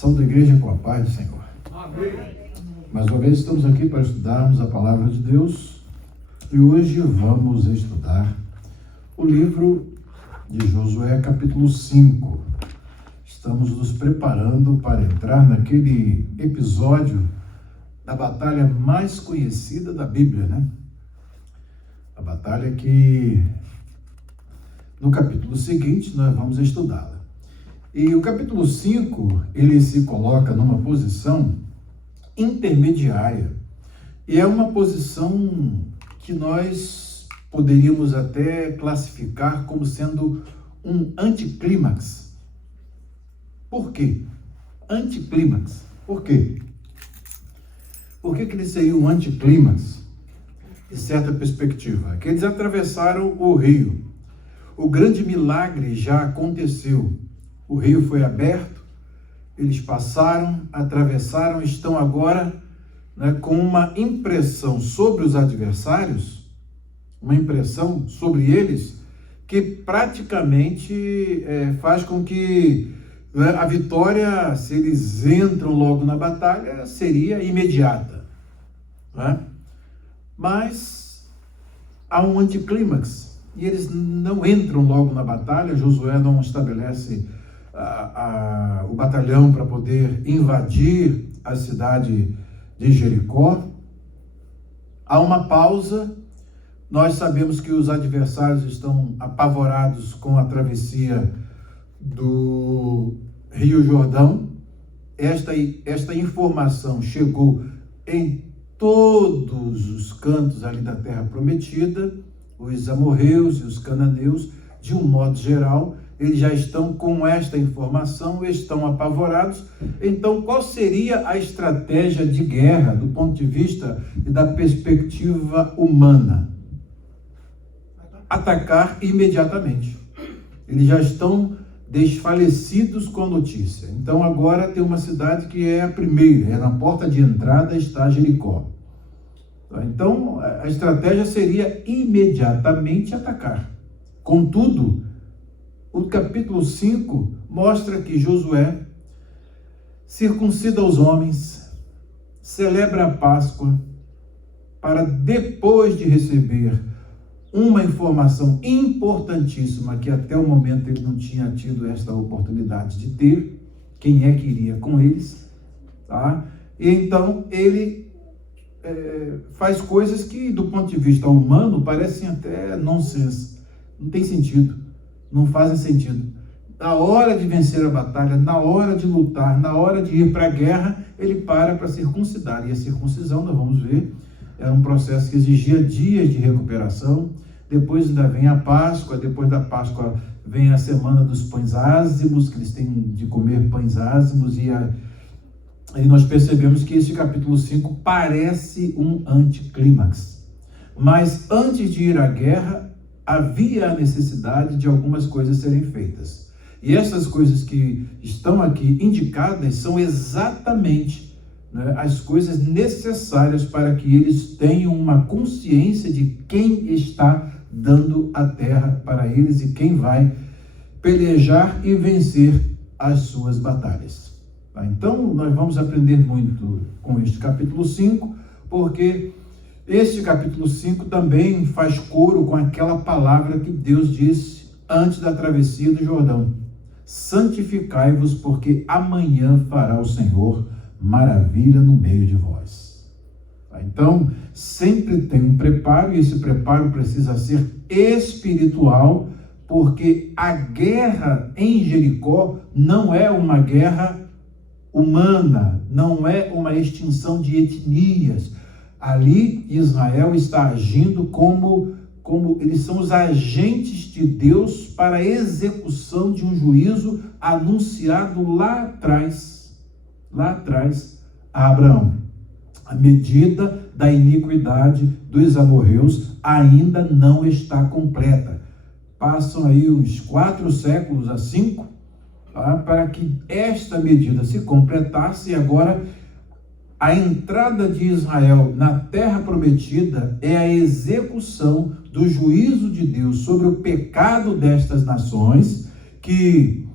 São da igreja com a paz do Senhor. Amém. Mais uma vez estamos aqui para estudarmos a palavra de Deus e hoje vamos estudar o livro de Josué, capítulo 5. Estamos nos preparando para entrar naquele episódio da batalha mais conhecida da Bíblia, né? A batalha que no capítulo seguinte nós vamos estudá-la. E o capítulo 5, ele se coloca numa posição intermediária. E é uma posição que nós poderíamos até classificar como sendo um anticlímax. Por quê? Anticlímax. Por quê? Por que ele seria um anticlímax? De certa perspectiva. Que eles atravessaram o rio. O grande milagre já aconteceu. O rio foi aberto, eles passaram, atravessaram, estão agora, né, com uma impressão sobre os adversários, uma impressão sobre eles, que praticamente faz com que a vitória, se eles entram logo na batalha, seria imediata. Né? Mas há um anticlímax, e eles não entram logo na batalha. Josué não estabelece o batalhão para poder invadir a cidade de Jericó. Há uma pausa. Nós sabemos que os adversários estão apavorados com a travessia do Rio Jordão. Esta informação chegou em todos os cantos ali da Terra Prometida. Os amorreus e os cananeus, de um modo geral, eles já estão com esta informação, estão apavorados. Então, qual seria a estratégia de guerra do ponto de vista e da perspectiva humana? Atacar imediatamente. Eles já estão desfalecidos com a notícia. Então, agora tem uma cidade que é a primeira, na porta de entrada está Jericó. Então, a estratégia seria imediatamente atacar. Contudo, o capítulo 5 mostra que Josué circuncida os homens, celebra a Páscoa, para depois de receber uma informação importantíssima que até o momento ele não tinha tido esta oportunidade de ter, quem é que iria com eles, tá? E então ele faz coisas que, do ponto de vista humano, parecem até nonsense, não tem sentido, não fazem sentido. Na hora de vencer a batalha, na hora de lutar, na hora de ir para a guerra, ele para circuncidar. E a circuncisão, nós vamos ver, era um processo que exigia dias de recuperação. Depois ainda vem a Páscoa, depois da Páscoa vem a semana dos pães ázimos, que eles têm de comer pães ázimos, e aí nós percebemos que esse capítulo 5 parece um anticlímax. Mas antes de ir à guerra, havia a necessidade de algumas coisas serem feitas. E essas coisas que estão aqui indicadas são exatamente, né, as coisas necessárias para que eles tenham uma consciência de quem está dando a terra para eles e quem vai pelejar e vencer as suas batalhas. Tá? Então, nós vamos aprender muito com este capítulo 5, porque este capítulo 5 também faz coro com aquela palavra que Deus disse antes da travessia do Jordão: santificai-vos, porque amanhã fará o Senhor maravilha no meio de vós. Então, sempre tem um preparo, e esse preparo precisa ser espiritual, porque a guerra em Jericó não é uma guerra humana, não é uma extinção de etnias. Ali, Israel está agindo como eles são os agentes de Deus para a execução de um juízo anunciado lá atrás a Abraão. A medida da iniquidade dos amorreus ainda não está completa. Passam aí uns 4 séculos a 5, tá, para que esta medida se completasse, e agora a entrada de Israel na terra prometida é a execução do juízo de Deus sobre o pecado destas nações, que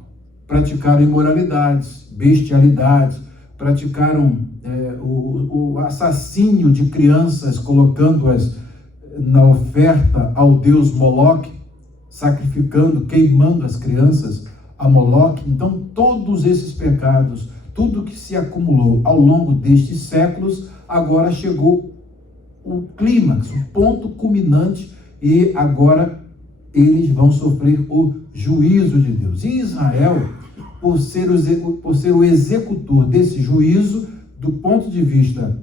praticaram imoralidades, bestialidades, praticaram o assassínio de crianças, colocando-as na oferta ao deus Moloque, sacrificando, queimando as crianças a Moloque. Então, todos esses pecados, tudo que se acumulou ao longo destes séculos, agora chegou o clímax, o ponto culminante, e agora eles vão sofrer o juízo de Deus. E Israel, por ser o executor desse juízo, do ponto de vista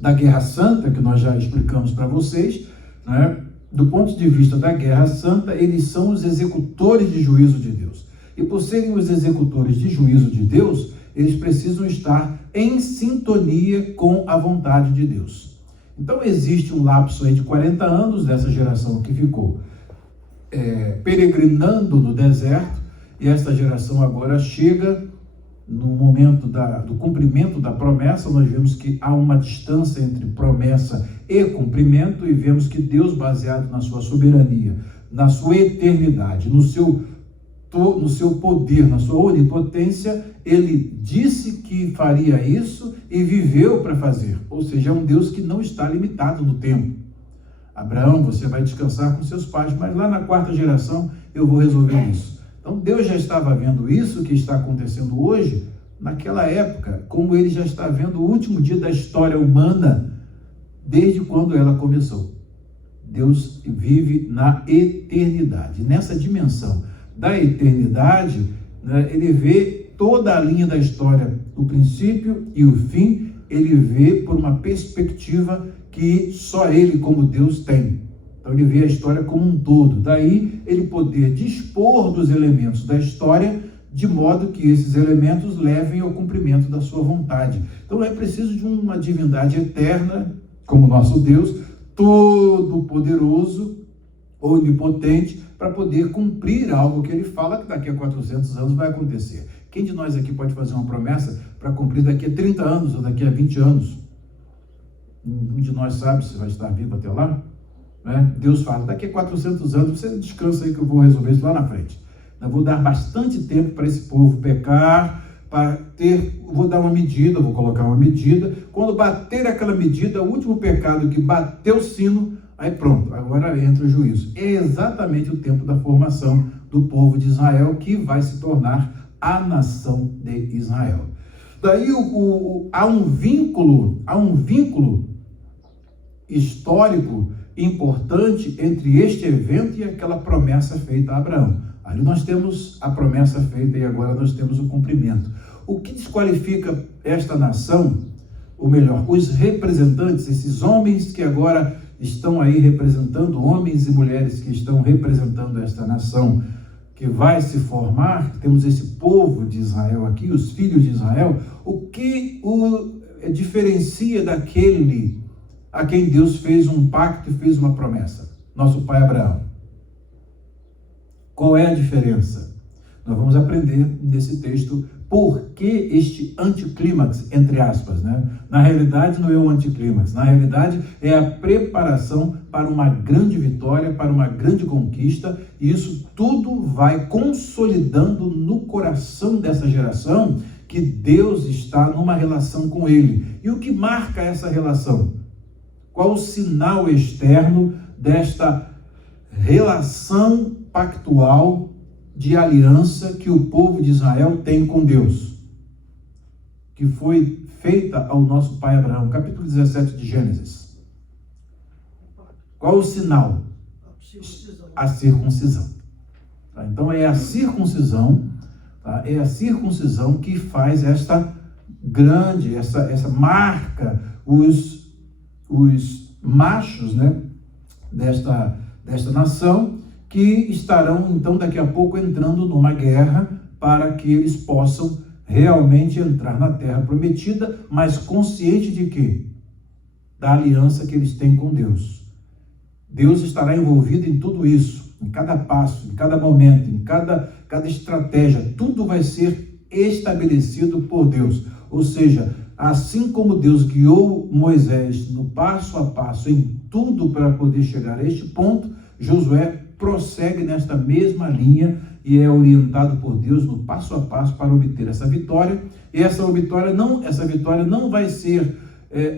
da Guerra Santa, que nós já explicamos para vocês, né? Do ponto de vista da Guerra Santa, eles são os executores de juízo de Deus. E por serem os executores de juízo de Deus, eles precisam estar em sintonia com a vontade de Deus. Então existe um lapso aí de 40 anos dessa geração que ficou peregrinando no deserto, e esta geração agora chega no momento do cumprimento da promessa. Nós vemos que há uma distância entre promessa e cumprimento, e vemos que Deus, baseado na sua soberania, na sua eternidade, no seu poder, na sua onipotência, ele disse que faria isso e viveu para fazer. Ou seja, é um Deus que não está limitado no tempo. Abraão, você vai descansar com seus pais, mas lá na 4ª geração eu vou resolver isso. Então Deus já estava vendo isso que está acontecendo hoje, naquela época, como ele já está vendo o último dia da história humana, desde quando ela começou. Deus vive na eternidade. Nessa dimensão da eternidade, né, ele vê toda a linha da história, o princípio e o fim, ele vê por uma perspectiva que só ele, como Deus, tem. Então ele vê a história como um todo. Daí ele poder dispor dos elementos da história de modo que esses elementos levem ao cumprimento da sua vontade. Então é preciso de uma divindade eterna, como nosso Deus, todo-poderoso, onipotente, para poder cumprir algo que ele fala que daqui a 400 anos vai acontecer. Quem de nós aqui pode fazer uma promessa para cumprir daqui a 30 anos ou daqui a 20 anos? Nenhum de nós sabe se vai estar vivo até lá. Né? Deus fala, daqui a 400 anos, você descansa aí que eu vou resolver isso lá na frente. Eu vou dar bastante tempo para esse povo pecar, vou dar uma medida, vou colocar uma medida. Quando bater aquela medida, o último pecado que bateu o sino, aí pronto, agora entra o juízo. É exatamente o tempo da formação do povo de Israel, que vai se tornar a nação de Israel. Daí há um vínculo histórico importante entre este evento e aquela promessa feita a Abraão. Ali nós temos a promessa feita e agora nós temos o cumprimento. O que desqualifica esta nação, ou melhor, os representantes, esses homens que agora estão aí representando, homens e mulheres que estão representando esta nação que vai se formar, temos esse povo de Israel aqui, os filhos de Israel, o que o diferencia daquele a quem Deus fez um pacto e fez uma promessa? Nosso pai Abraão. Qual é a diferença? Nós vamos aprender nesse texto por que este anticlímax, entre aspas, né? Na realidade não é um anticlímax, na realidade é a preparação para uma grande vitória, para uma grande conquista, e isso tudo vai consolidando no coração dessa geração que Deus está numa relação com ele. E o que marca essa relação? Qual o sinal externo desta relação pactual de aliança que o povo de Israel tem com Deus, que foi feita ao nosso pai Abraão? Capítulo 17 de Gênesis. Qual o sinal? A circuncisão. Tá? Então é a circuncisão, tá? É a circuncisão que faz esta grande, essa marca os machos, né, desta nação, que estarão, então, daqui a pouco entrando numa guerra para que eles possam realmente entrar na terra prometida, mas consciente de quê? Da aliança que eles têm com Deus. Deus estará envolvido em tudo isso, em cada passo, em cada momento, em cada estratégia. Tudo vai ser estabelecido por Deus. Ou seja, assim como Deus guiou Moisés no passo a passo, em tudo para poder chegar a este ponto, Josué prossegue nesta mesma linha e é orientado por Deus no passo a passo para obter essa vitória. E essa vitória não vai ser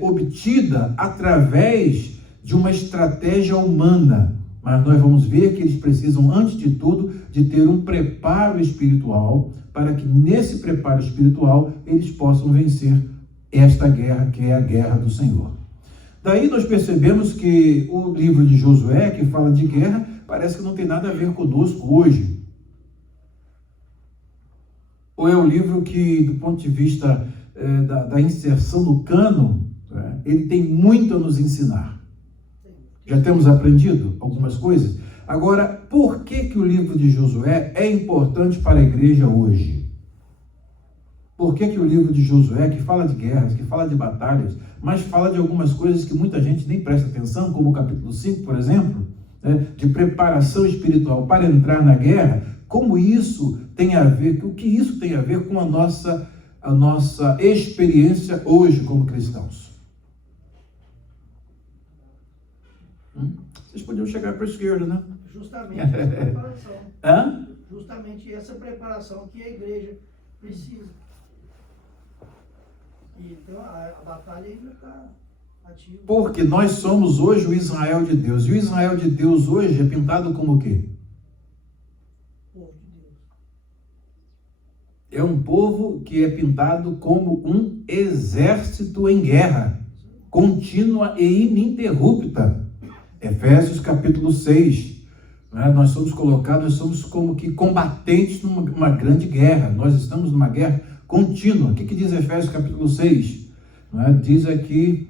obtida através de uma estratégia humana, mas nós vamos ver que eles precisam, antes de tudo, de ter um preparo espiritual, para que nesse preparo espiritual eles possam vencer esta guerra, que é a guerra do Senhor. Daí nós percebemos que o livro de Josué, que fala de guerra, parece que não tem nada a ver conosco hoje. Ou é um livro que, do ponto de vista da inserção do cânon, ele tem muito a nos ensinar. Já temos aprendido algumas coisas. Agora, por que o livro de Josué é importante para a igreja hoje? Por que o livro de Josué, que fala de guerras, que fala de batalhas, mas fala de algumas coisas que muita gente nem presta atenção, como o capítulo 5, por exemplo, de preparação espiritual para entrar na guerra, como isso tem a ver, o que isso tem a ver com a nossa experiência hoje como cristãos? Vocês podiam chegar para a esquerda, né? Justamente essa preparação. Hã? Justamente essa preparação que a igreja precisa. Então a batalha ainda está ativa. Porque nós somos hoje o Israel de Deus. E o Israel de Deus hoje é pintado como o quê? Povo de Deus. É um povo que é pintado como um exército em guerra, contínua e ininterrupta. Efésios capítulo 6. Nós somos colocados, nós somos como que combatentes numa grande guerra. Nós estamos numa guerra contínua. O que diz Efésios capítulo 6? Diz aqui,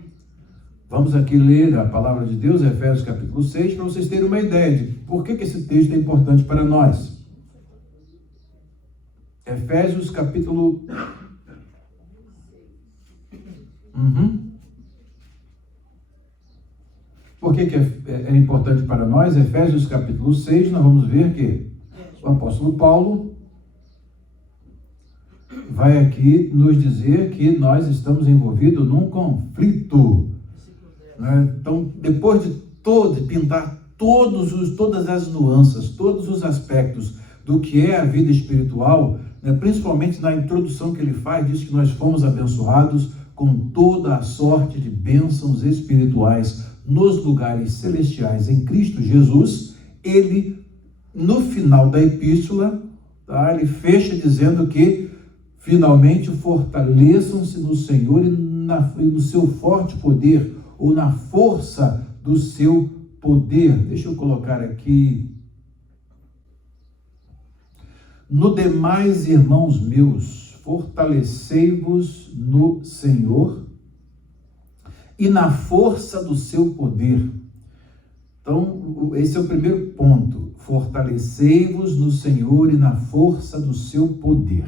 vamos aqui ler a palavra de Deus, Efésios capítulo 6, para vocês terem uma ideia de por que esse texto é importante para nós. Efésios capítulo... Por que é importante para nós? Efésios capítulo 6, nós vamos ver que o apóstolo Paulo vai aqui nos dizer que nós estamos envolvidos num conflito. Então, depois de pintar todas as nuances, todos os aspectos do que é a vida espiritual, principalmente na introdução que ele faz, diz que nós fomos abençoados com toda a sorte de bênçãos espirituais nos lugares celestiais em Cristo Jesus. Ele, no final da epístola, ele fecha dizendo que finalmente fortaleçam-se no Senhor e no seu forte poder, ou na força do seu poder. Deixa eu colocar aqui. No demais, irmãos meus, fortalecei-vos no Senhor e na força do seu poder. Então, esse é o primeiro ponto. Fortalecei-vos no Senhor e na força do seu poder.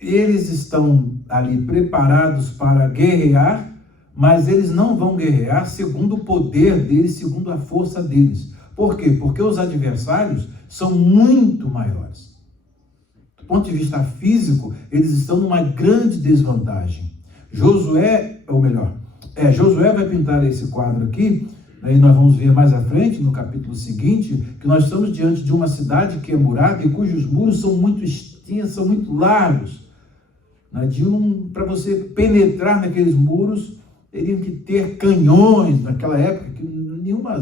Eles estão ali preparados para guerrear, mas eles não vão guerrear segundo o poder deles, segundo a força deles. Por quê? Porque os adversários são muito maiores. Do ponto de vista físico, eles estão numa grande desvantagem. Josué vai pintar esse quadro aqui, e nós vamos ver mais à frente, no capítulo seguinte, que nós estamos diante de uma cidade que é murada e cujos muros são muito extensos, são muito largos. Para você penetrar naqueles muros, teriam que ter canhões naquela época, que nenhuma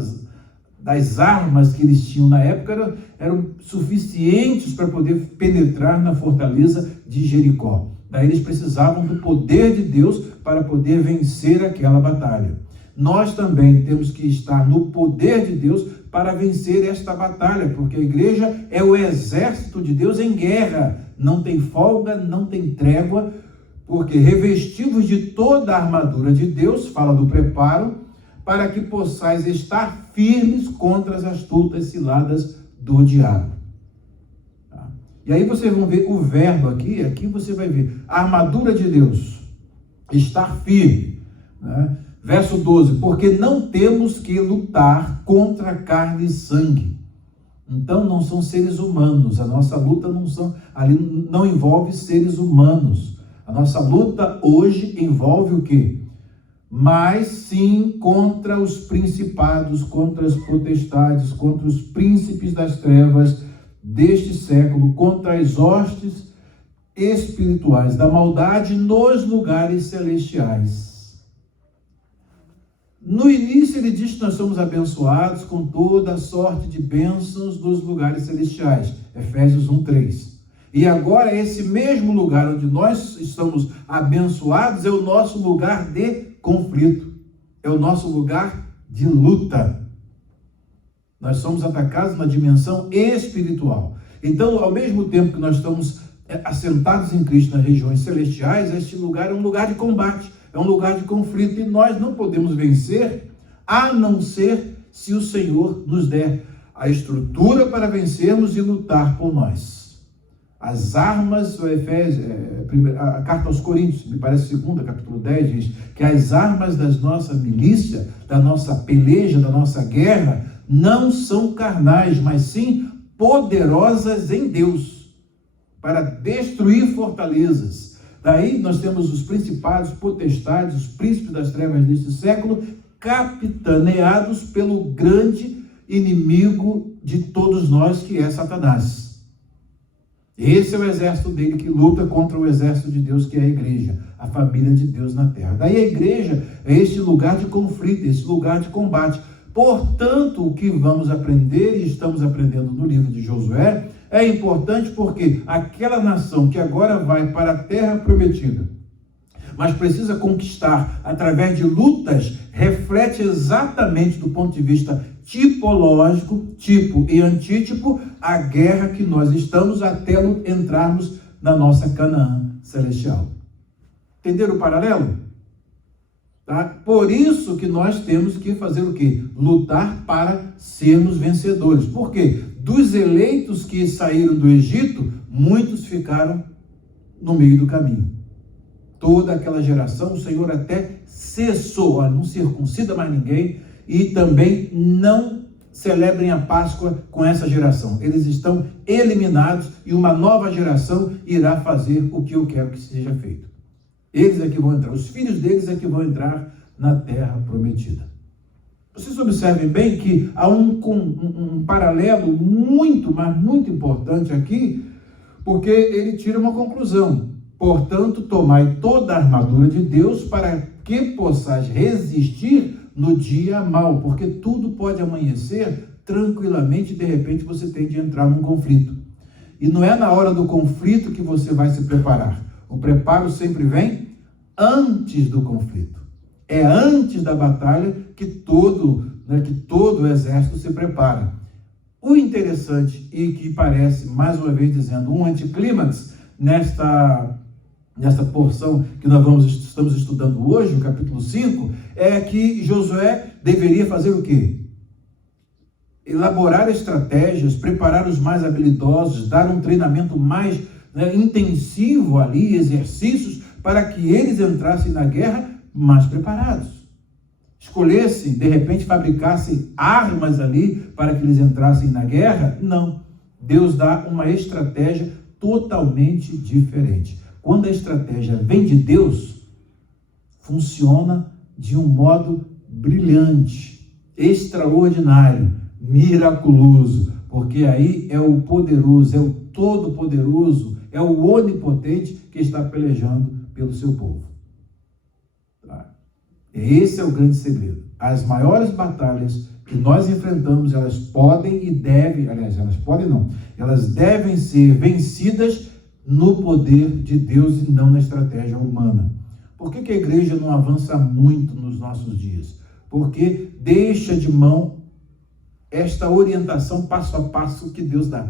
das armas que eles tinham na época eram suficientes para poder penetrar na fortaleza de Jericó. Daí eles precisavam do poder de Deus para poder vencer aquela batalha. Nós também temos que estar no poder de Deus para vencer esta batalha, porque a igreja é o exército de Deus em guerra. Não tem folga, não tem trégua, porque revestivos de toda a armadura de Deus, fala do preparo, para que possais estar firmes contra as astutas ciladas do diabo. E aí vocês vão ver o verbo aqui você vai ver a armadura de Deus, estar firme. Verso 12, porque não temos que lutar contra carne e sangue. Então não são seres humanos, a nossa luta não envolve seres humanos. A nossa luta hoje envolve o quê? mas sim contra os principados, contra as potestades, contra os príncipes das trevas deste século, contra as hostes espirituais da maldade nos lugares celestiais. No início ele diz que nós somos abençoados com toda a sorte de bênçãos dos lugares celestiais, Efésios 1:3. E agora esse mesmo lugar onde nós estamos abençoados é o nosso lugar de conflito, é o nosso lugar de luta. Nós somos atacados na dimensão espiritual. Então, ao mesmo tempo que nós estamos assentados em Cristo nas regiões celestiais, este lugar é um lugar de combate, é um lugar de conflito, e nós não podemos vencer a não ser se o Senhor nos der a estrutura para vencermos e lutar por nós. As armas, a carta aos Coríntios, me parece 2, capítulo 10, diz que as armas da nossa milícia, da nossa peleja, da nossa guerra, não são carnais, mas sim poderosas em Deus, para destruir fortalezas. Daí nós temos os principados, potestades, os príncipes das trevas deste século, capitaneados pelo grande inimigo de todos nós, que é Satanás. Esse é o exército dele que luta contra o exército de Deus, que é a igreja, a família de Deus na terra. Daí a igreja é este lugar de conflito, este lugar de combate. Portanto, o que vamos aprender e estamos aprendendo no livro de Josué é importante, porque aquela nação que agora vai para a terra prometida, mas precisa conquistar através de lutas, reflete exatamente do ponto de vista tipológico, tipo e antítipo, a guerra que nós estamos até entrarmos na nossa Canaã celestial. Entenderam o paralelo? Tá? Por isso que nós temos que fazer o quê? Lutar para sermos vencedores. Por quê? Dos eleitos que saíram do Egito, muitos ficaram no meio do caminho. Toda aquela geração, o Senhor até cessou, não circuncida mais ninguém, e também não celebrem a Páscoa com essa geração. Eles estão eliminados e uma nova geração irá fazer o que eu quero que seja feito. Eles é que vão entrar, os filhos deles é que vão entrar na terra prometida. Vocês observem bem que há um paralelo muito, mas muito importante aqui, porque ele tira uma conclusão. Portanto, tomai toda a armadura de Deus para que possais resistir no dia mau, porque tudo pode amanhecer tranquilamente e de repente você tem de entrar num conflito. E não é na hora do conflito que você vai se preparar. O preparo sempre vem antes do conflito. É antes da batalha que todo o exército se prepara. O interessante, e que parece, mais uma vez dizendo, um anticlímax nesta porção que nós estamos estudando hoje, o capítulo 5, é que Josué deveria fazer o quê? Elaborar estratégias, preparar os mais habilidosos, dar um treinamento mais intensivo ali, exercícios, para que eles entrassem na guerra mais preparados. Escolhessem, de repente, fabricassem armas ali para que eles entrassem na guerra? Não. Deus dá uma estratégia totalmente diferente. Quando a estratégia vem de Deus, funciona de um modo brilhante, extraordinário, miraculoso, porque aí é o poderoso, é o todo-poderoso, é o onipotente que está pelejando pelo seu povo. Tá? Esse é o grande segredo. As maiores batalhas que nós enfrentamos, elas podem e devem, aliás, elas podem não, elas devem ser vencidas no poder de Deus e não na estratégia humana. Por que a igreja não avança muito nos nossos dias? Porque deixa de mão esta orientação passo a passo que Deus dá.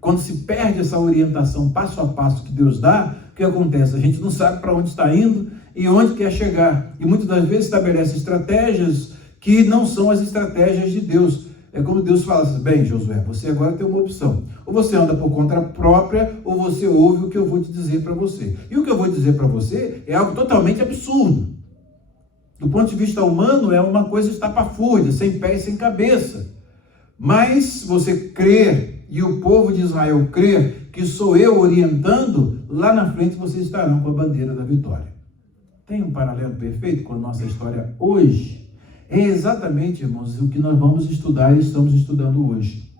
Quando se perde essa orientação passo a passo que Deus dá, o que acontece? A gente não sabe para onde está indo e onde quer chegar. E muitas das vezes estabelece estratégias que não são as estratégias de Deus. É como Deus fala assim: bem, Josué, você agora tem uma opção. Ou você anda por conta própria, ou você ouve o que eu vou te dizer para você. E o que eu vou dizer para você é algo totalmente absurdo. Do ponto de vista humano, é uma coisa estapafúrdia, sem pé e sem cabeça. Mas você crer, e o povo de Israel crer, que sou eu orientando, lá na frente vocês estarão com a bandeira da vitória. Tem um paralelo perfeito com a nossa história hoje. É exatamente, irmãos, o que nós vamos estudar e estamos estudando hoje.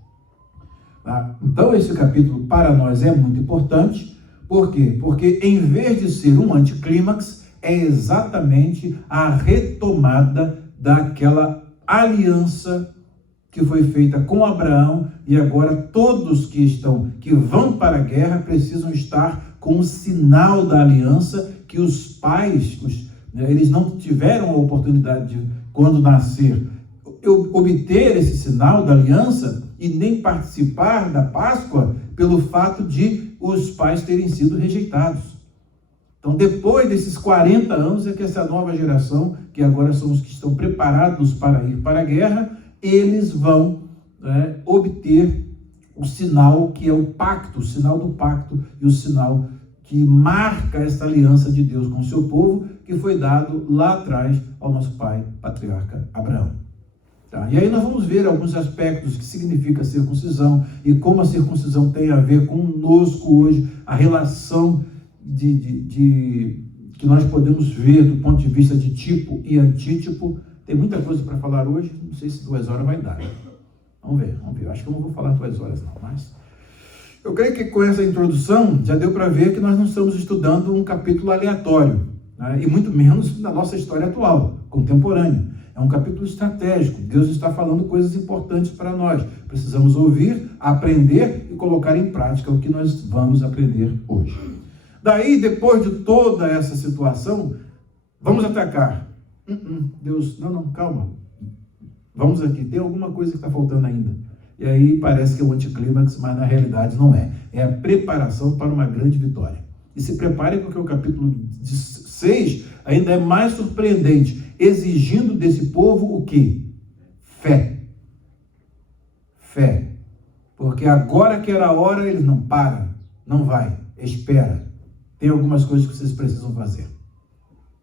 Tá? Então, esse capítulo para nós é muito importante. Por quê? Porque em vez de ser um anticlímax, é exatamente a retomada daquela aliança que foi feita com Abraão, e agora todos que vão para a guerra precisam estar com o sinal da aliança que os pais, eles não tiveram a oportunidade de, quando nascer, obter esse sinal da aliança e nem participar da Páscoa pelo fato de os pais terem sido rejeitados. Então, depois desses 40 anos é que essa nova geração, que agora são os que estão preparados para ir para a guerra, eles vão obter o sinal que é o pacto, o sinal do pacto e o sinal que marca esta aliança de Deus com o seu povo, que foi dado lá atrás ao nosso pai, patriarca Abraão. Tá? E aí nós vamos ver alguns aspectos que significa circuncisão e como a circuncisão tem a ver conosco hoje, a relação que nós podemos ver do ponto de vista de tipo e antítipo. Tem muita coisa para falar hoje, não sei se 2 horas vai dar. Vamos ver. Eu acho que eu não vou falar 2 horas não, mas eu creio que com essa introdução já deu para ver que nós não estamos estudando um capítulo aleatório, né? E muito menos na nossa história atual, contemporânea. É um capítulo estratégico. Deus está falando coisas importantes para nós. Precisamos ouvir, aprender e colocar em prática o que nós vamos aprender hoje. Daí, depois de toda essa situação, vamos atacar. Deus, não, calma. Vamos aqui, tem alguma coisa que está faltando ainda. E aí parece que é o anticlímax, mas na realidade não é. É a preparação para uma grande vitória. E se prepare porque o capítulo 6 ainda é mais surpreendente, exigindo desse povo o quê? Fé. Fé. Porque agora que era a hora, eles não param, não vai, espera. Tem algumas coisas que vocês precisam fazer.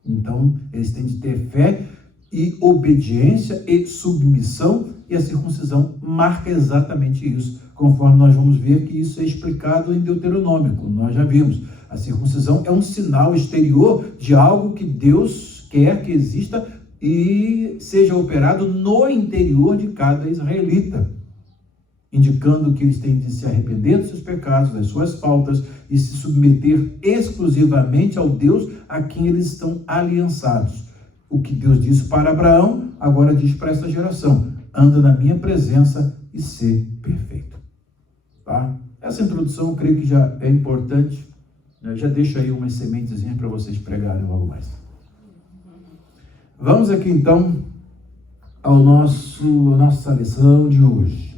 Então, eles têm de ter fé e obediência e submissão, e a circuncisão marca exatamente isso, conforme nós vamos ver que isso é explicado em Deuteronômio, como nós já vimos. A circuncisão é um sinal exterior de algo que Deus quer que exista e seja operado no interior de cada israelita, indicando que eles têm de se arrepender dos seus pecados, das suas faltas e se submeter exclusivamente ao Deus a quem eles estão aliançados. O que Deus disse para Abraão, agora diz para essa geração: anda na minha presença e ser perfeito. Tá? Essa introdução eu creio que já é importante. Eu já deixo aí umas sementezinhas para vocês pregarem logo mais. Vamos aqui então à nossa lição de hoje.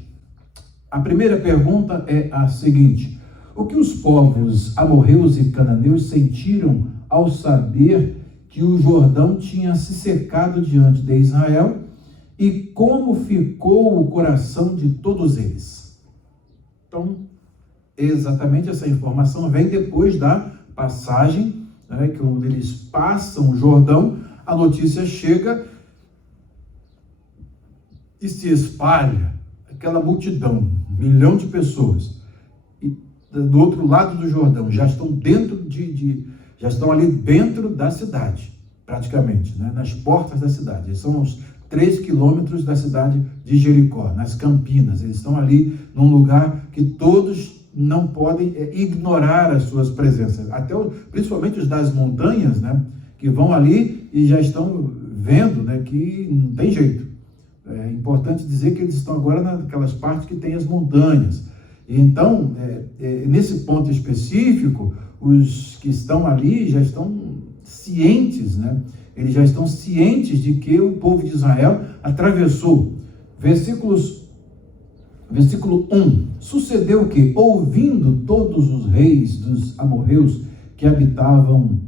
A primeira pergunta é a seguinte: o que os povos amorreus e cananeus sentiram ao saber que o Jordão tinha se secado diante de Israel, e como ficou o coração de todos eles? Então, exatamente essa informação vem depois da passagem, né, que quando eles passam o Jordão, a notícia chega e se espalha aquela multidão, 1 milhão de pessoas, e do outro lado do Jordão, já estão já estão ali dentro da cidade, praticamente, né? Nas portas da cidade. Eles são uns 3 quilômetros da cidade de Jericó, nas Campinas. Eles estão ali num lugar que todos não podem ignorar as suas presenças. Principalmente os das montanhas, né? Que vão ali e já estão vendo, né, que não tem jeito. É importante dizer que eles estão agora naquelas partes que tem as montanhas. Então, nesse ponto específico, os que estão ali já estão cientes, né? Eles já estão cientes de que o povo de Israel atravessou. Versículo 1. Sucedeu o quê? Ouvindo todos os reis dos amorreus que habitavam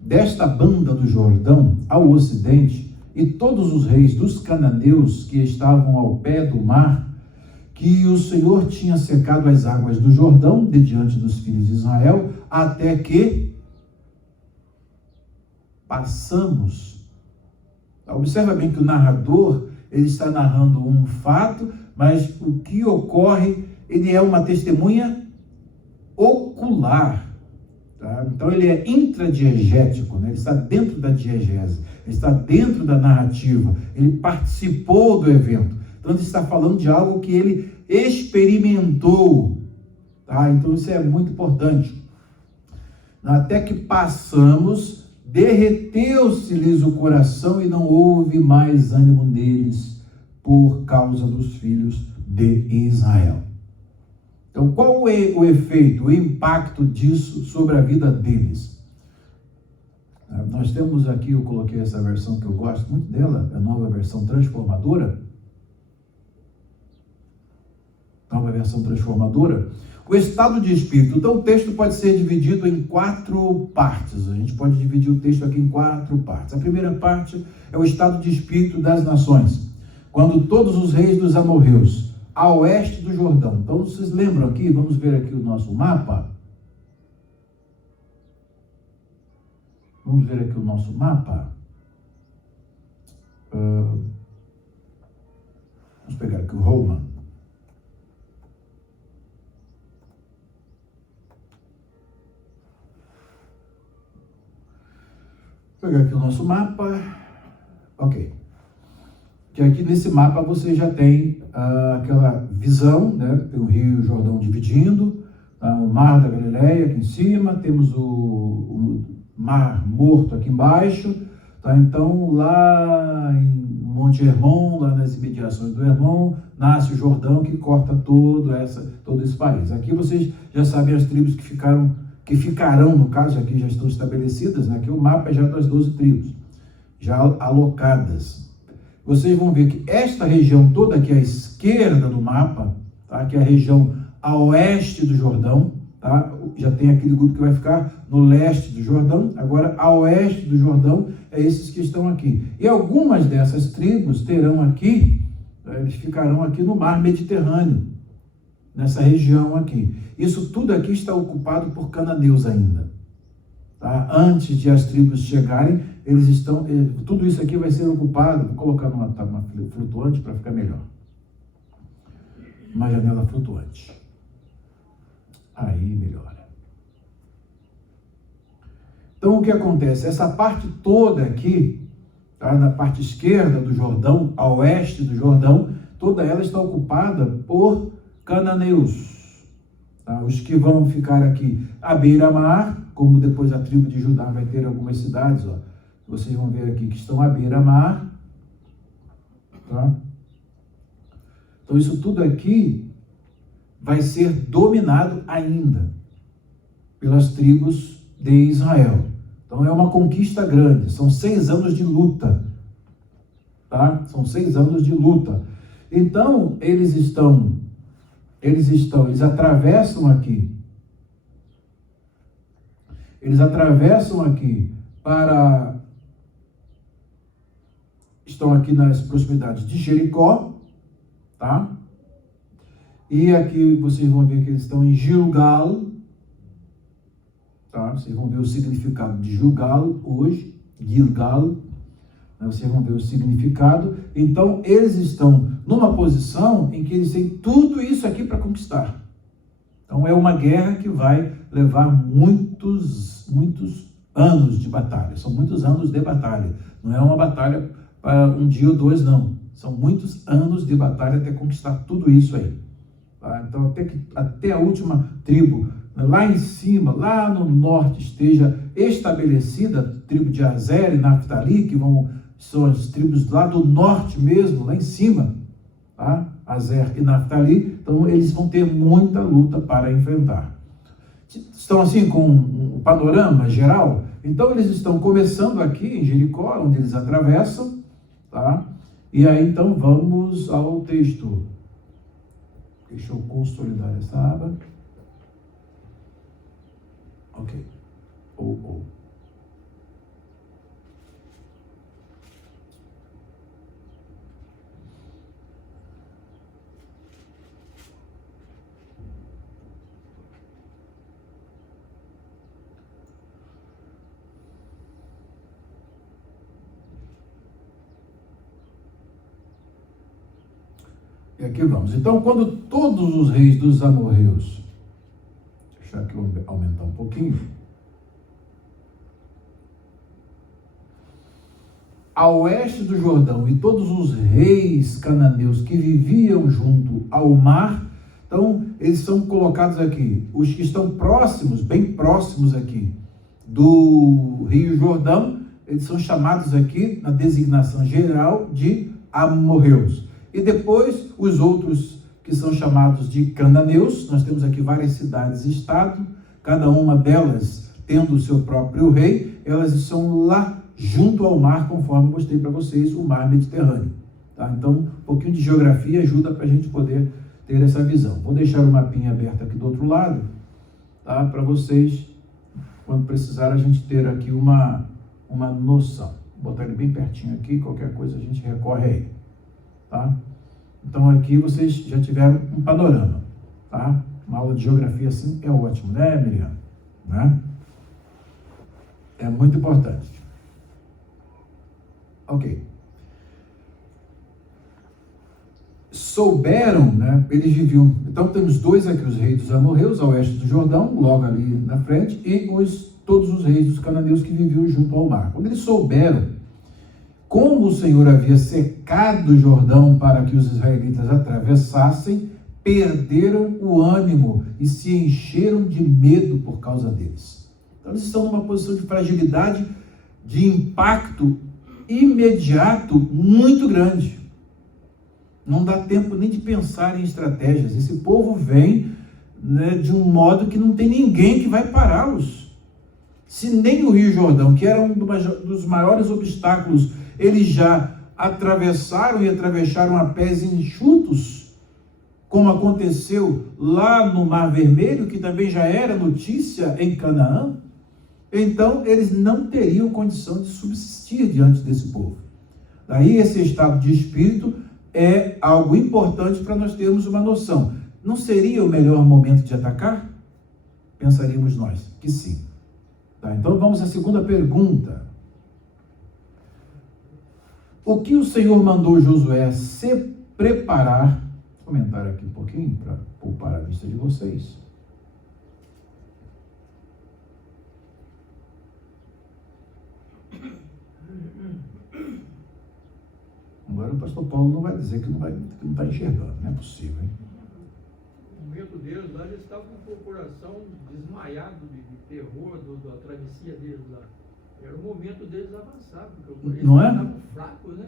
desta banda do Jordão ao ocidente, e todos os reis dos cananeus que estavam ao pé do mar, que o Senhor tinha secado as águas do Jordão de diante dos filhos de Israel, até que passamos. Observa bem que o narrador, ele está narrando um fato, mas o que ocorre, ele é uma testemunha ocular. Tá? Então ele é intradiegético, né? Ele está dentro da diegese, ele está dentro da narrativa, ele participou do evento. Então ele está falando de algo que ele experimentou. Tá? Então isso é muito importante. Até que passamos, derreteu-se-lhes o coração e não houve mais ânimo neles por causa dos filhos de Israel. Então, qual é o efeito, o impacto disso sobre a vida deles? Nós temos aqui, eu coloquei essa versão que eu gosto muito dela, a nova versão transformadora. Nova versão transformadora. O estado de espírito. Então, o texto pode ser dividido em 4 partes. A gente pode dividir o texto aqui em 4 partes. A primeira parte é o estado de espírito das nações. Quando todos os reis dos amorreus, a oeste do Jordão. Então, vocês lembram aqui? Vamos ver aqui o nosso mapa. Vamos ver aqui o nosso mapa. Vamos pegar aqui o Roman. Vou pegar aqui o nosso mapa. Ok. Que aqui nesse mapa você já tem aquela visão, né? Tem o Rio Jordão dividindo, o Mar da Galileia aqui em cima, temos o Mar Morto aqui embaixo, tá? Então lá em Monte Hermon, lá nas imediações do Hermon, nasce o Jordão que corta todo esse país. Aqui vocês já sabem as tribos que ficarão, no caso, aqui já estão estabelecidas, né? Aqui o mapa é já das 12 tribos, já alocadas. Vocês vão ver que esta região toda aqui à esquerda do mapa, tá? Que é a região a oeste do Jordão, tá? Já tem aquele grupo que vai ficar no leste do Jordão, agora a oeste do Jordão é esses que estão aqui. E algumas dessas tribos terão aqui, eles ficarão aqui no mar Mediterrâneo, nessa região aqui. Isso tudo aqui está ocupado por cananeus ainda. Tá? Antes de as tribos chegarem, tudo isso aqui vai ser ocupado. Vou colocar numa tábua flutuante para ficar melhor. Uma janela flutuante. Aí melhora. Então o que acontece? Essa parte toda aqui, tá? Na parte esquerda do Jordão, a oeste do Jordão, toda ela está ocupada por cananeus. Tá? Os que vão ficar aqui à beira-mar, como depois a tribo de Judá vai ter algumas cidades, ó, vocês vão ver aqui que estão à beira-mar. Tá? Então isso tudo aqui vai ser dominado ainda pelas tribos de Israel. Então é uma conquista grande, são 6 anos de luta. Tá? São 6 anos de luta. Então eles atravessam aqui. Eles atravessam aqui estão aqui nas proximidades de Jericó, tá? E aqui vocês vão ver que eles estão em Gilgal, tá? Vocês vão ver o significado de Gilgal hoje, Gilgal, né? Vocês vão ver o significado. Então eles estão numa posição em que eles têm tudo isso aqui para conquistar. Então é uma guerra que vai levar muitos anos de batalha. São muitos anos de batalha. Não é uma batalha para um dia ou 2, não. São muitos anos de batalha até conquistar tudo isso aí. Tá? Então até a última tribo, lá em cima, lá no norte, esteja estabelecida, a tribo de Azer e Naphtali, que são as tribos lá do norte mesmo, lá em cima, tá? Azer e Naphtali, então eles vão ter muita luta para enfrentar. Estão assim com um panorama geral? Então eles estão começando aqui em Jericó, onde eles atravessam, tá? E aí então vamos ao texto. Deixa eu consolidar essa aba. Ok. E aqui vamos. Então, quando todos os reis dos amorreus, deixa eu aqui aumentar um pouquinho, a oeste do Jordão e todos os reis cananeus que viviam junto ao mar. Então, eles são colocados aqui, os que estão próximos, bem próximos aqui do Rio Jordão, eles são chamados aqui, na designação geral, de amorreus. E depois, os outros que são chamados de cananeus, nós temos aqui várias cidades e estados, cada uma delas tendo o seu próprio rei, elas estão lá junto ao mar, conforme mostrei para vocês, o mar Mediterrâneo. Tá? Então, um pouquinho de geografia ajuda para a gente poder ter essa visão. Vou deixar o mapinha aberto aqui do outro lado, tá? Para vocês, quando precisar, a gente ter aqui uma noção. Vou botar ele bem pertinho aqui, qualquer coisa a gente recorre a ele. Tá? Então aqui vocês já tiveram um panorama. Tá? Uma aula de geografia assim é ótimo, né, Miriam? Né? É muito importante. Ok. Souberam, né? Eles viviam. Então temos dois aqui, os reis dos amorreus, a oeste do Jordão, logo ali na frente, e todos os reis dos cananeus que viviam junto ao mar. Quando eles souberam como o Senhor havia secado o Jordão para que os israelitas atravessassem, perderam o ânimo e se encheram de medo por causa deles. Então eles estão numa posição de fragilidade, de impacto imediato muito grande. Não dá tempo nem de pensar em estratégias. Esse povo vem, né, de um modo que não tem ninguém que vai pará-los. Se nem o Rio Jordão, que era um dos maiores obstáculos, eles já atravessaram e atravessaram a pés enxutos, como aconteceu lá no Mar Vermelho, que também já era notícia em Canaã, então eles não teriam condição de subsistir diante desse povo. Daí esse estado de espírito é algo importante para nós termos uma noção. Não seria o melhor momento de atacar? Pensaríamos nós que sim. Tá, então vamos à segunda pergunta. O que o Senhor mandou Josué se preparar? Vou comentar aqui um pouquinho para poupar a vista de vocês. Agora o pastor Paulo não vai dizer que não está enxergando, não é possível, hein? No momento deles lá, eles estavam com o coração desmaiado de terror da travessia deles lá. Era o momento deles avançar, porque eles estavam fracos, né?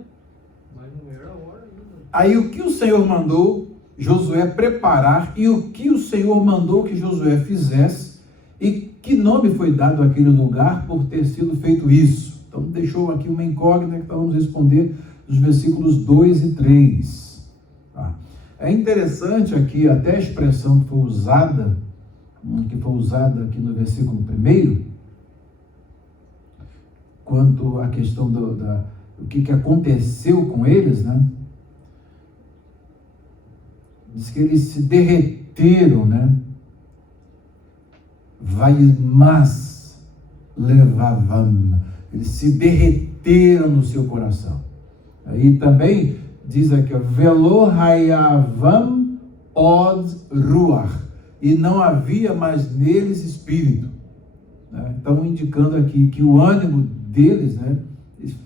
Mas não era a hora ainda. Aí o que o Senhor mandou Josué preparar e o que o Senhor mandou que Josué fizesse e que nome foi dado àquele lugar por ter sido feito isso? Então deixou aqui uma incógnita que nós vamos responder dos versículos 2 e 3. Tá? É interessante aqui até a expressão que foi usada aqui no versículo 1, quanto à questão do que aconteceu com eles, né? Diz que eles se derreteram, né? Vaimas levavam. Eles se derreteram no seu coração. Aí também diz aqui, velo hayavam od ruach, e não havia mais neles espírito. Né? Então indicando aqui que o ânimo deles, né,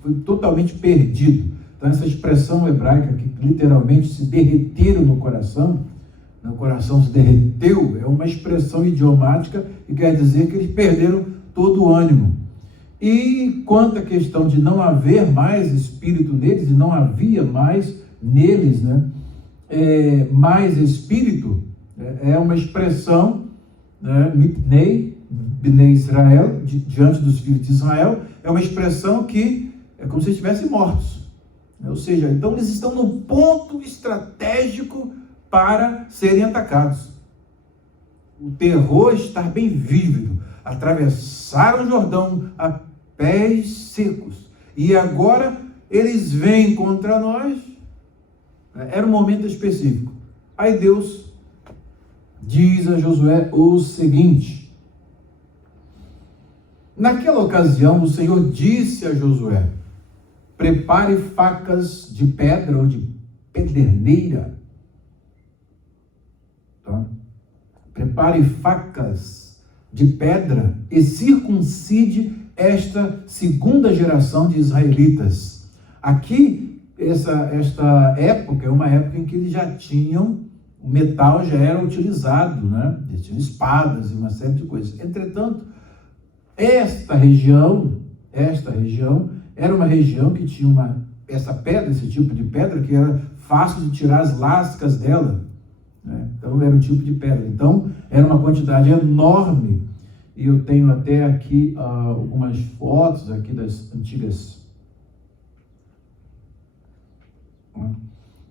foi totalmente perdido. Então essa expressão hebraica que literalmente se derreteram no coração, o coração se derreteu, é uma expressão idiomática e quer dizer que eles perderam todo o ânimo. E quanto à questão de não haver mais espírito neles, e não havia mais neles, né, mais espírito, é uma expressão, né, mipnei, bnei Israel, diante dos filhos de Israel, é uma expressão que é como se estivessem mortos. Ou seja, então eles estão num ponto estratégico para serem atacados. O terror está bem vívido. Atravessaram o Jordão a pés secos. E agora eles vêm contra nós. Era um momento específico. Aí Deus diz a Josué o seguinte. Naquela ocasião, o Senhor disse a Josué: prepare facas de pedra ou de pederneira. Tá? Prepare facas de pedra e circuncide esta segunda geração de israelitas. Aqui, esta época é uma época em que eles já tinham, o metal já era utilizado, né? Eles tinham espadas e uma série de coisas. Entretanto, esta região era uma região que tinha essa pedra, esse tipo de pedra, que era fácil de tirar as lascas dela, né? Então era um tipo de pedra. Então era uma quantidade enorme. E eu tenho até aqui algumas fotos aqui das antigas.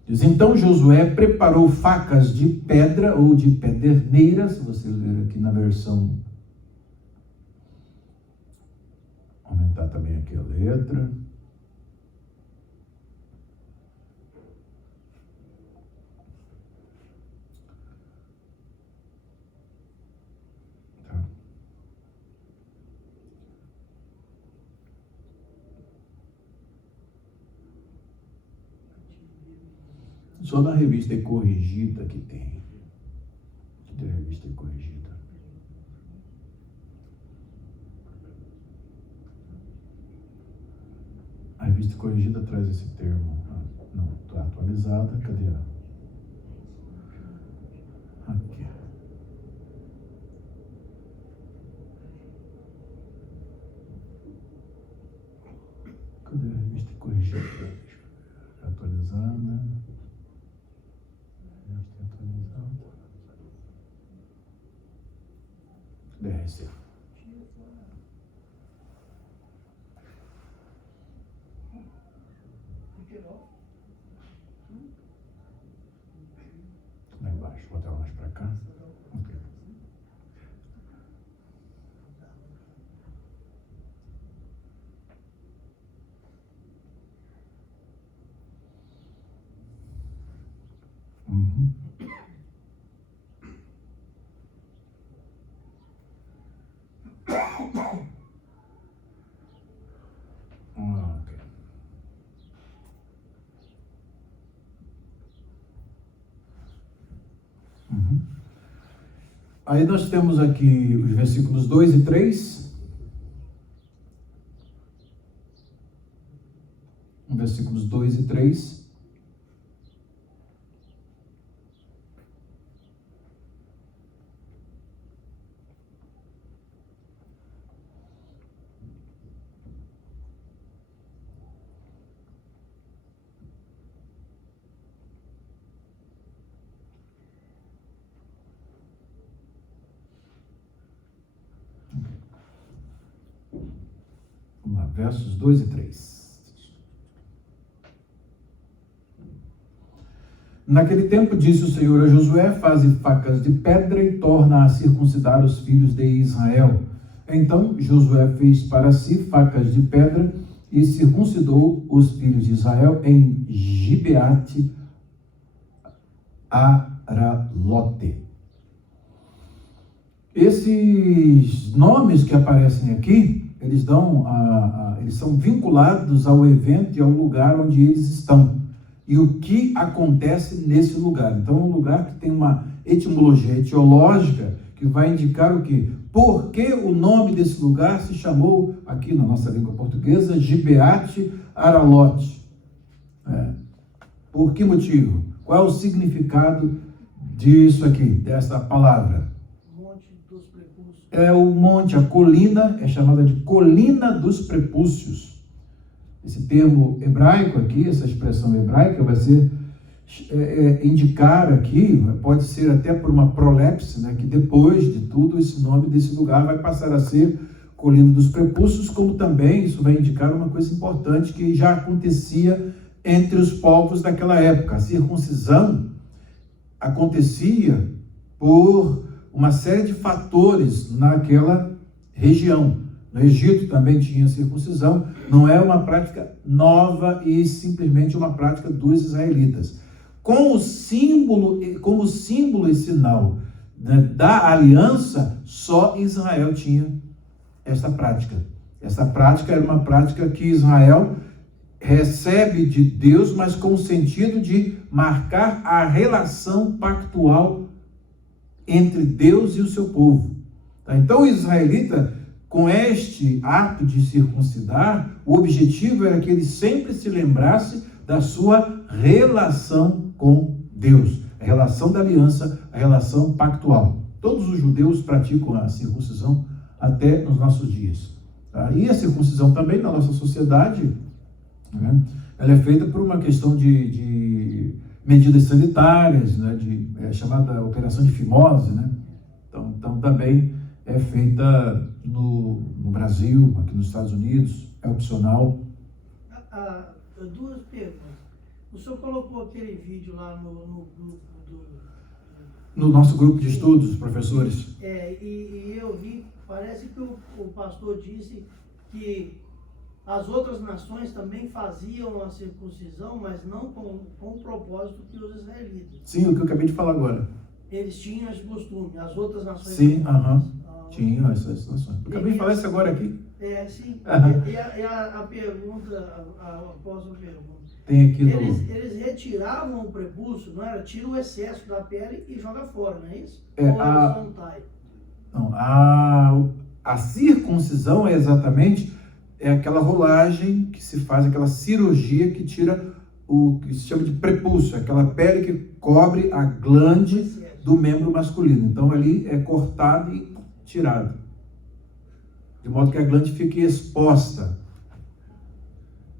Diz, então Josué preparou facas de pedra ou de pederneira, se você ler aqui na versão. Aumentar também aqui a letra. Tá. Só na revista Corrigida que tem. Cadê a revista Corrigida? A revista Corrigida traz esse termo. Não, está atualizada. Cadê a? Aqui. Cadê a revista Corrigida? Atualizada. Revista atualizada. DRC. Lá embaixo, botar ela mais para cá. Okay. Uhum. Ok. Uhum. Aí nós temos aqui os versículos 2 e 3. Versículos 2 e 3. Vamos lá, versos 2 e 3. Naquele tempo disse o Senhor a Josué: faze facas de pedra e torna a circuncidar os filhos de Israel. Então Josué fez para si facas de pedra e circuncidou os filhos de Israel em Gibeate Aralote. Esses nomes que aparecem aqui, eles são vinculados ao evento e ao lugar onde eles estão e o que acontece nesse lugar. Então é um lugar que tem uma etimologia etiológica que vai indicar o quê? Por que o nome desse lugar se chamou, aqui na nossa língua portuguesa, Gibeate Aralote? Por que motivo? Qual é o significado disso aqui, dessa palavra? É o monte, a colina, é chamada de colina dos prepúcios. Esse termo hebraico aqui, essa expressão hebraica vai ser indicar aqui, pode ser até por uma prolepse, né, que depois de tudo esse nome desse lugar vai passar a ser colina dos prepúcios, como também isso vai indicar uma coisa importante que já acontecia entre os povos daquela época. A circuncisão acontecia por uma série de fatores naquela região. No Egito também tinha circuncisão, não é uma prática nova e simplesmente uma prática dos israelitas. Como símbolo e sinal, né, da aliança, só Israel tinha essa prática. Essa prática era uma prática que Israel recebe de Deus, mas com o sentido de marcar a relação pactual entre Deus e o seu povo. Então o israelita, com este ato de circuncidar, o objetivo era que ele sempre se lembrasse da sua relação com Deus, a relação da aliança, a relação pactual. Todos os judeus praticam a circuncisão até nos nossos dias. Tá? E a circuncisão também na nossa sociedade, né, ela é feita por uma questão de medidas sanitárias, né, chamada operação de fimose, né? Então também é feita no Brasil, aqui nos Estados Unidos, é opcional. Duas perguntas. O senhor colocou aquele vídeo lá no nosso grupo de estudos, professores. E eu vi, parece que o pastor disse que as outras nações também faziam a circuncisão, mas não com o propósito que os israelitas. Sim, o que eu acabei de falar agora. Eles tinham esse costume, as outras nações... Sim, tinham essas nações. Eu acabei de falar isso agora aqui. Sim. E a pergunta, a próxima pergunta. Tem aqui Eles retiravam o prepúcio, não era? Tira o excesso da pele e joga fora, não é isso? Ou eles não taem? Não, a circuncisão é exatamente aquela rolagem que se faz, aquela cirurgia que tira o que se chama de prepúcio, aquela pele que cobre a glande do membro masculino. Então ali é cortado e tirado, de modo que a glande fique exposta.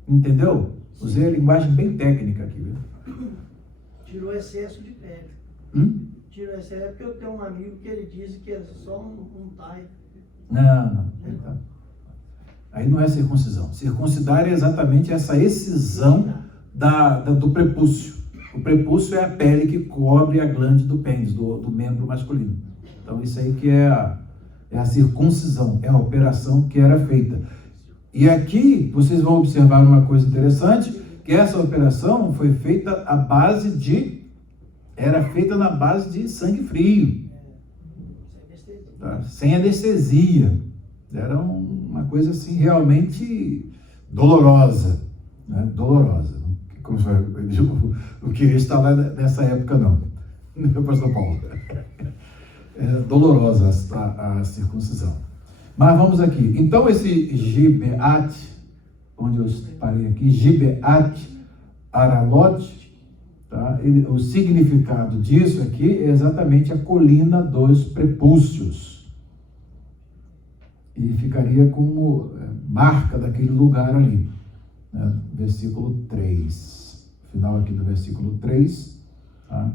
Entendeu? Usei a linguagem bem técnica aqui, viu? Tirou excesso de pele. Tirou excesso, porque eu tenho um amigo que ele diz que é só um taio. Não. Aí não é circuncisão. Circuncidar é exatamente essa excisão do prepúcio. O prepúcio é a pele que cobre a glande do pênis, do membro masculino. Então isso aí que é a circuncisão, é a operação que era feita. E aqui vocês vão observar uma coisa interessante, que essa operação foi feita era feita na base de sangue frio, tá? Sem anestesia. Era uma coisa assim realmente dolorosa, né? Dolorosa. Eu queria estar lá nessa época, não. Pastor Paulo. É dolorosa a circuncisão. Mas vamos aqui. Então esse Gibeat, onde eu parei aqui, Gibeat Aralot, tá? O significado disso aqui é exatamente a colina dos prepúcios. E ficaria como marca daquele lugar ali. Né? Versículo 3. Final aqui do versículo 3. Tá?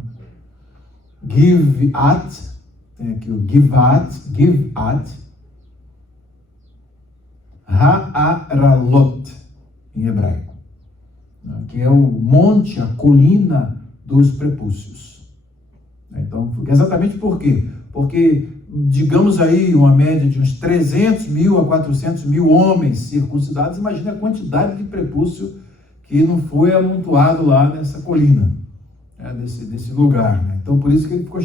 Givat, tem aqui o Givat, Ha'aralot, em hebraico, né? Que é o monte, a colina dos prepúcios. Então, exatamente por quê? Porque, digamos aí, uma média de uns 300 mil a 400 mil homens circuncidados, imagina a quantidade de prepúcio que não foi amontoado lá nessa colina, né? Desse lugar. Né? Então, por isso que ele ficou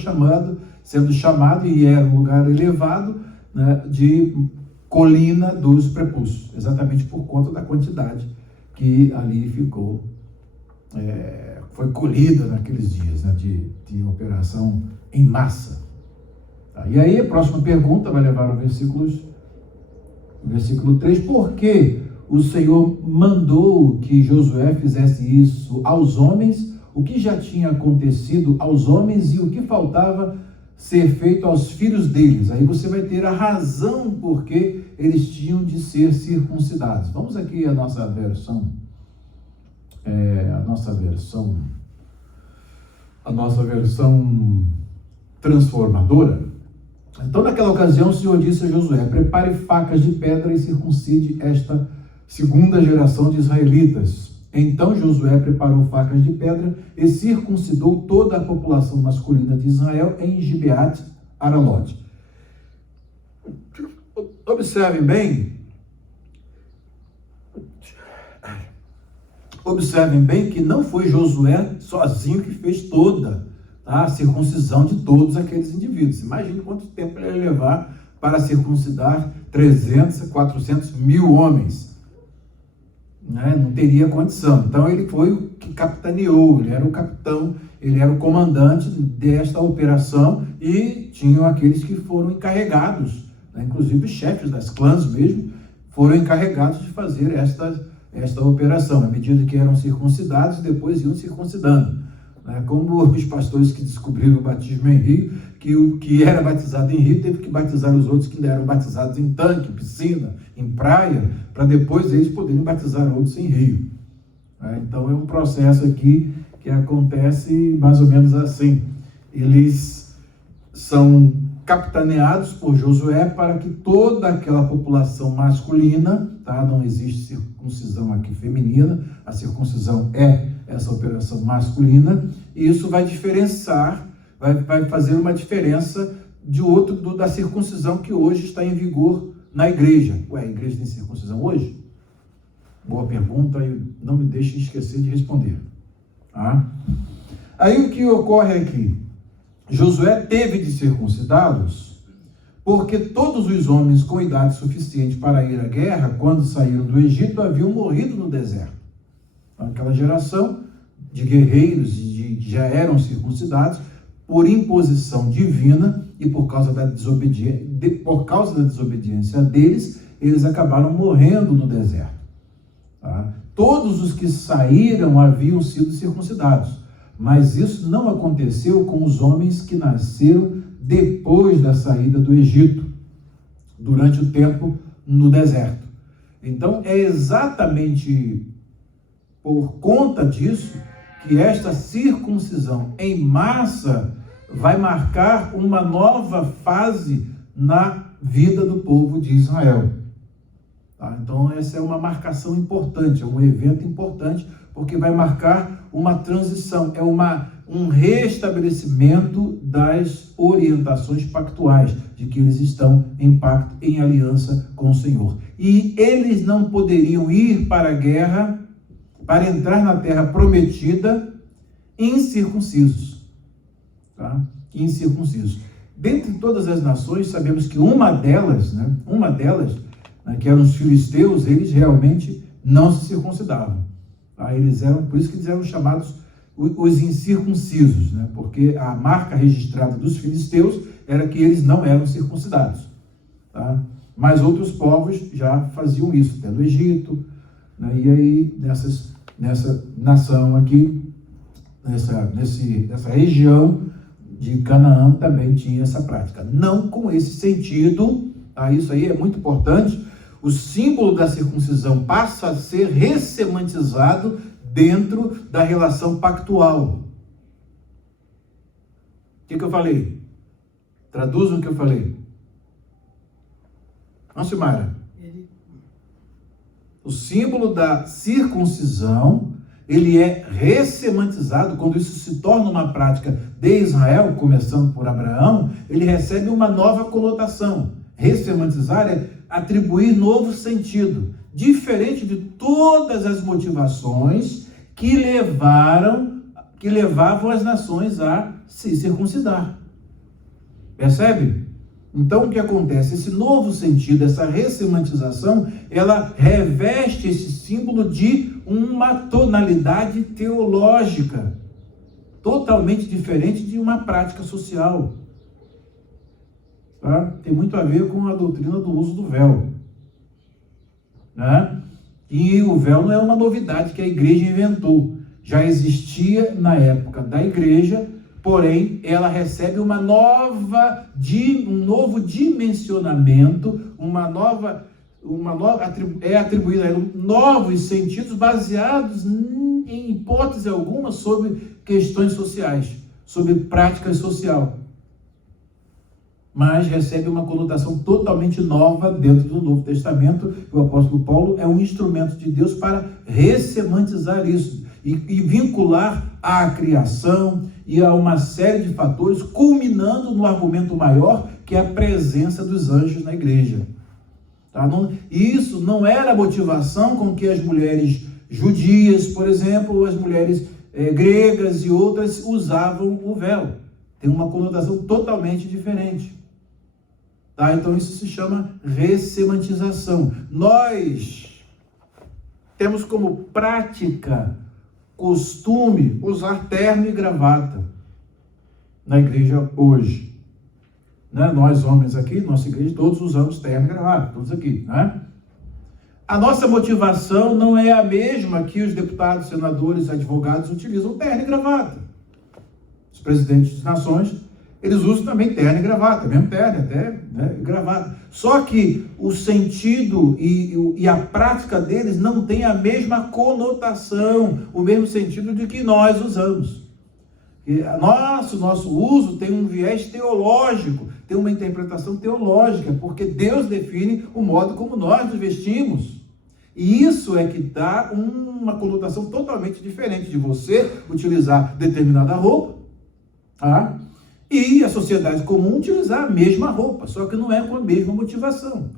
sendo chamado, e era um lugar elevado, né, de colina dos prepúcios, exatamente por conta da quantidade que ali ficou, foi colhida naqueles dias, né, de operação em massa. Tá? E aí a próxima pergunta vai levar ao versículo 3, por que o Senhor mandou que Josué fizesse isso aos homens, o que já tinha acontecido aos homens e o que faltava ser feito aos filhos deles? Aí você vai ter a razão por que eles tinham de ser circuncidados. Vamos aqui à nossa versão, a nossa versão transformadora. Então, naquela ocasião, o Senhor disse a Josué: prepare facas de pedra e circuncide esta segunda geração de israelitas. Então Josué preparou facas de pedra e circuncidou toda a população masculina de Israel em Gibeat Aralot. Observem bem que não foi Josué sozinho que fez toda a circuncisão de todos aqueles indivíduos. Imagine quanto tempo ele ia levar para circuncidar 300, 400 mil homens. Né? Não teria condição. Então ele foi o que capitaneou, ele era o capitão, ele era o comandante desta operação, e tinham aqueles que foram encarregados, Inclusive os chefes das clãs mesmo foram encarregados de fazer esta operação, à medida que eram circuncidados, depois iam circuncidando. Como os pastores que descobriram o batismo em rio, que o que era batizado em rio teve que batizar os outros que ainda eram batizados em tanque, piscina, em praia, para depois eles poderem batizar outros em rio. Então é um processo aqui que acontece mais ou menos assim. Eles são capitaneados por Josué para que toda aquela população masculina, não existe circuncisão aqui feminina, a circuncisão é essa operação masculina, e isso vai diferenciar, vai fazer uma diferença da circuncisão que hoje está em vigor na igreja. A igreja tem circuncisão hoje? Boa pergunta, e não me deixe esquecer de responder. Aí o que ocorre aqui? Josué teve de circuncidá-los, porque todos os homens com idade suficiente para ir à guerra, quando saíram do Egito, haviam morrido no deserto. Aquela geração de guerreiros que já eram circuncidados por imposição divina e por causa da desobediência deles, eles acabaram morrendo no deserto. Todos os que saíram haviam sido circuncidados, mas isso não aconteceu com os homens que nasceram depois da saída do Egito, durante o tempo no deserto. Então, é exatamente por conta disso que esta circuncisão em massa vai marcar uma nova fase na vida do povo de Israel. Então, essa é uma marcação importante, é um evento importante, porque vai marcar uma transição, é um restabelecimento das orientações pactuais, de que eles estão em pacto, em aliança com o Senhor. E eles não poderiam ir para a guerra, para entrar na terra prometida, incircuncisos. Incircuncisos. Dentre todas as nações, sabemos que uma delas, que eram os filisteus, eles realmente não se circuncidavam. Por isso que eles eram chamados os incircuncisos, porque a marca registrada dos filisteus era que eles não eram circuncidados. Mas outros povos já faziam isso, até no Egito, e aí nessa nação aqui, nessa região de Canaã também tinha essa prática. Não com esse sentido, isso aí é muito importante. O símbolo da circuncisão passa a ser ressemantizado dentro da relação pactual. O que eu falei? Traduzam o que eu falei. Silmara. O símbolo da circuncisão, ele é ressemantizado, quando isso se torna uma prática de Israel, começando por Abraão, ele recebe uma nova conotação. Ressemantizar é atribuir novo sentido, diferente de todas as motivações que levavam as nações a se circuncidar. Percebe? Então, o que acontece? Esse novo sentido, essa ressemantização, ela reveste esse símbolo de uma tonalidade teológica, totalmente diferente de uma prática social. Tem muito a ver com a doutrina do uso do véu. E o véu não é uma novidade que a igreja inventou. Já existia na época da igreja, porém, ela recebe um novo dimensionamento, é atribuída a ela novos sentidos baseados em hipótese alguma sobre questões sociais, sobre prática social. Mas recebe uma conotação totalmente nova dentro do Novo Testamento. O apóstolo Paulo é um instrumento de Deus para ressemantizar isso e vincular à criação e a uma série de fatores, culminando no argumento maior, que é a presença dos anjos na igreja. Isso não era a motivação com que as mulheres judias, por exemplo, as mulheres gregas e outras usavam o véu. Tem uma conotação totalmente diferente. Então isso se chama ressemantização. Nós temos como prática, costume, usar terno e gravata na igreja hoje. né? Nós homens aqui, nossa igreja, todos usamos terno e gravata, todos aqui, né? A nossa motivação não é a mesma que os deputados, senadores, advogados utilizam terno e gravata. Os presidentes de nações, eles usam também terno e gravata, mesmo terno, até, né, gravata. Só que o sentido e a prática deles não tem a mesma conotação, o mesmo sentido de que nós usamos. E nosso uso tem um viés teológico, tem uma interpretação teológica, porque Deus define o modo como nós nos vestimos. E isso é que dá uma conotação totalmente diferente de você utilizar determinada roupa, tá? E a sociedade comum utilizar a mesma roupa, só que não é com a mesma motivação.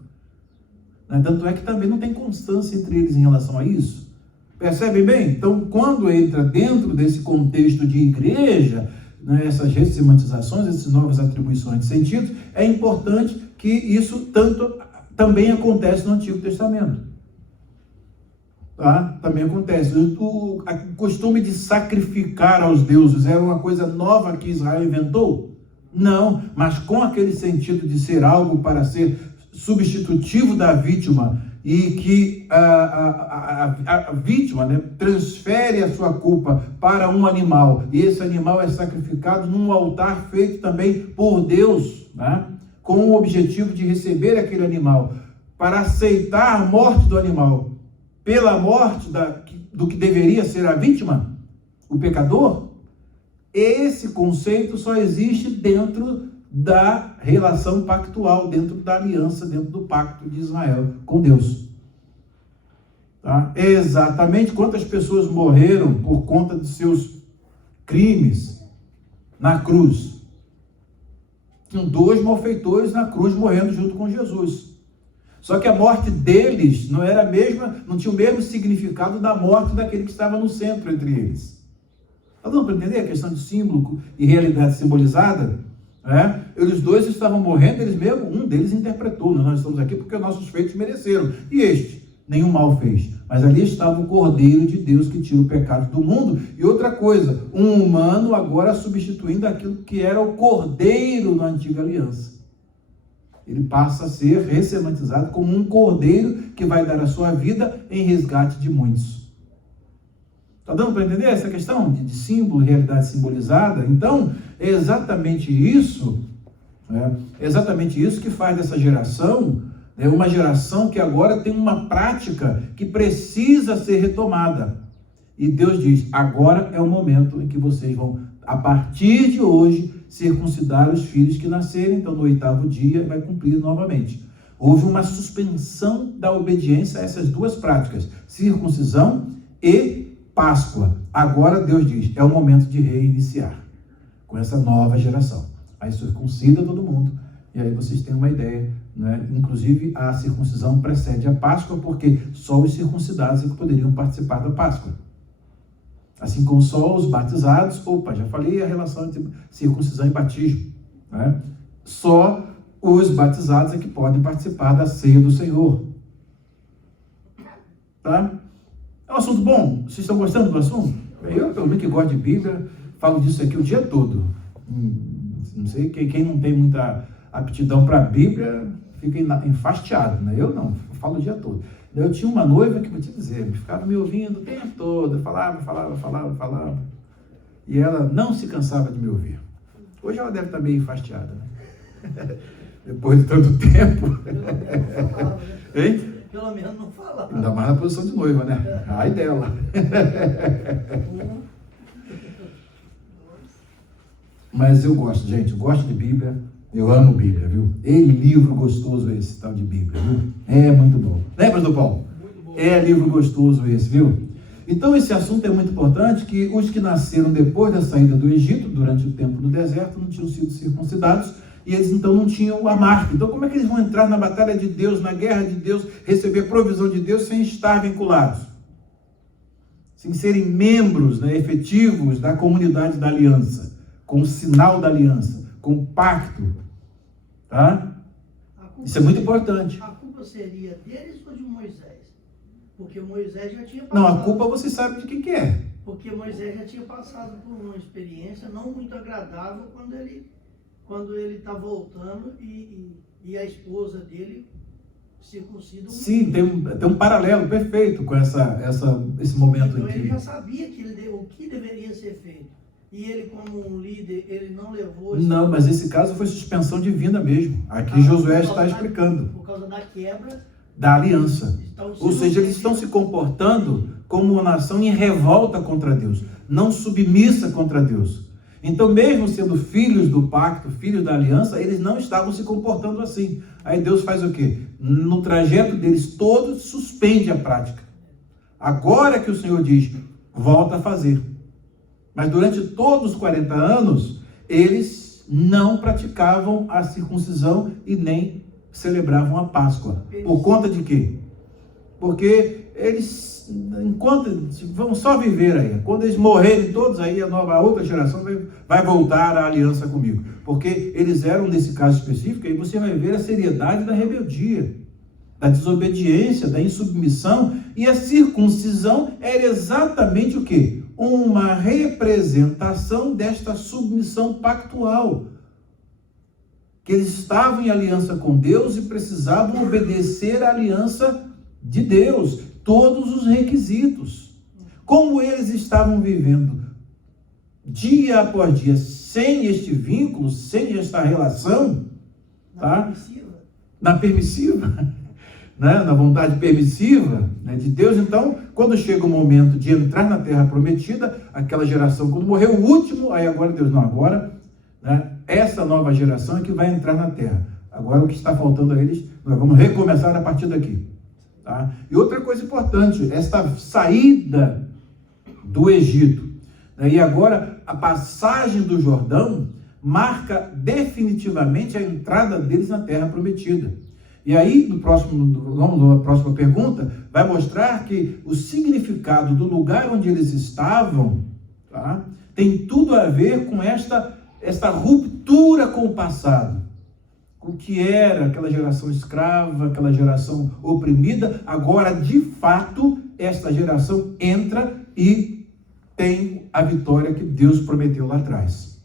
Tanto é que também não tem constância entre eles em relação a isso. Percebem bem? Então, quando entra dentro desse contexto de igreja, né, essas ressematizações, essas novas atribuições de sentido, é importante que isso também acontece no Antigo Testamento. Tá? Também acontece. O costume de sacrificar aos deuses era uma coisa nova que Israel inventou? Não, mas com aquele sentido de ser algo para ser substitutivo da vítima e que a vítima, né, transfere a sua culpa para um animal e esse animal é sacrificado num altar feito também por Deus, né, com o objetivo de receber aquele animal, para aceitar a morte do animal pela morte do que deveria ser a vítima, o pecador. Esse conceito só existe dentro da relação pactual, dentro da aliança, dentro do pacto de Israel com Deus. Tá? Exatamente quantas pessoas morreram por conta de seus crimes na cruz? Tinham 2 malfeitores na cruz morrendo junto com Jesus. Só que a morte deles não era a mesma, não tinha o mesmo significado da morte daquele que estava no centro entre eles. Está dando para entender a questão de símbolo e realidade simbolizada? Eles dois estavam morrendo, eles mesmo, um deles interpretou, nós estamos aqui porque nossos feitos mereceram. E este, nenhum mal fez. Mas ali estava o Cordeiro de Deus que tira o pecado do mundo. E outra coisa, um humano agora substituindo aquilo que era o Cordeiro na antiga aliança. Ele passa a ser ressemantizado como um cordeiro que vai dar a sua vida em resgate de muitos. Está dando para entender essa questão de símbolo, realidade simbolizada? Então, é exatamente isso que faz dessa geração, uma geração que agora tem uma prática que precisa ser retomada. E Deus diz, agora é o momento em que vocês vão, a partir de hoje, circuncidar os filhos que nascerem, então no 8º dia vai cumprir novamente. Houve uma suspensão da obediência a essas 2 práticas, circuncisão e Páscoa. Agora Deus diz, é o momento de reiniciar com essa nova geração. Aí circuncida todo mundo, e aí vocês têm uma ideia, né? Inclusive a circuncisão precede a Páscoa, porque só os circuncidados é que poderiam participar da Páscoa. Assim como só os batizados, já falei a relação entre circuncisão e batismo, né? Só os batizados é que podem participar da ceia do Senhor. Tá? É um assunto bom? Vocês estão gostando do assunto? Eu, pelo menos que gosto de Bíblia, falo disso aqui o dia todo. Não sei, quem não tem muita aptidão para a Bíblia fica enfastiado, né? Eu não, eu falo o dia todo. Eu tinha uma noiva que, vou te dizer, ficava me ouvindo o tempo todo, eu falava, e ela não se cansava de me ouvir. Hoje ela deve estar meio enfastiada, né? Depois de tanto tempo. Hein? Pelo menos não falava. Ainda mais na posição de noiva, né? Ai dela. Mas eu gosto, gente, eu gosto de Bíblia. Eu amo Bíblia, viu? E livro gostoso esse tal de Bíblia, viu? É muito bom. Lembra do Paulo? É livro gostoso esse, viu? Então esse assunto é muito importante, que os que nasceram depois da saída do Egito, durante o tempo do deserto, não tinham sido circuncidados, e eles então não tinham a marca. Então como é que eles vão entrar na batalha de Deus, na guerra de Deus, receber provisão de Deus sem estar vinculados? Sem serem membros, né, efetivos da comunidade da aliança, com o sinal da aliança, com o pacto, tá? Isso é muito importante. A culpa seria deles ou de Moisés? Porque Moisés já tinha passado... Não, a culpa você sabe de quem que é. Porque Moisés já tinha passado por uma experiência não muito agradável quando ele quando ele está voltando e a esposa dele circuncida. Sim, tem um paralelo perfeito com esse momento então em que... ele já sabia o que deveria ser feito. E ele, como um líder, ele não levou... Não, mas esse caso foi suspensão divina mesmo. Aqui Josué está explicando. Por causa da quebra... Da aliança. Ou seja, eles estão se comportando como uma nação em revolta contra Deus, não submissa contra Deus. Então, mesmo sendo filhos do pacto, filhos da aliança, eles não estavam se comportando assim. Aí Deus faz o quê? No trajeto deles todos, suspende a prática. Agora que o Senhor diz, volta a fazer. Mas durante todos os 40 anos, eles não praticavam a circuncisão e nem celebravam a Páscoa. Por conta de quê? Porque eles, enquanto vão só viver aí, quando eles morrerem todos, aí a outra geração vai voltar à aliança comigo. Porque eles eram, nesse caso específico, aí você vai ver a seriedade da rebeldia, da desobediência, da insubmissão, e a circuncisão era exatamente o quê? Uma representação desta submissão pactual. Que eles estavam em aliança com Deus e precisavam obedecer à aliança de Deus, todos os requisitos. Como eles estavam vivendo dia após dia sem este vínculo, sem esta relação, na permissiva, né? Na vontade permissiva, né, de Deus. Então, quando chega o momento de entrar na terra prometida, aquela geração, quando morreu o último, aí agora Deus não, agora, né, essa nova geração é que vai entrar na terra. Agora o que está faltando a eles, nós vamos recomeçar a partir daqui. Tá? E outra coisa importante, esta saída do Egito, né, e agora a passagem do Jordão marca definitivamente a entrada deles na terra prometida. E aí, na próxima pergunta, vai mostrar que o significado do lugar onde eles estavam, tá, tem tudo a ver com esta ruptura com o passado. O que era aquela geração escrava, aquela geração oprimida, agora, de fato, esta geração entra e tem a vitória que Deus prometeu lá atrás.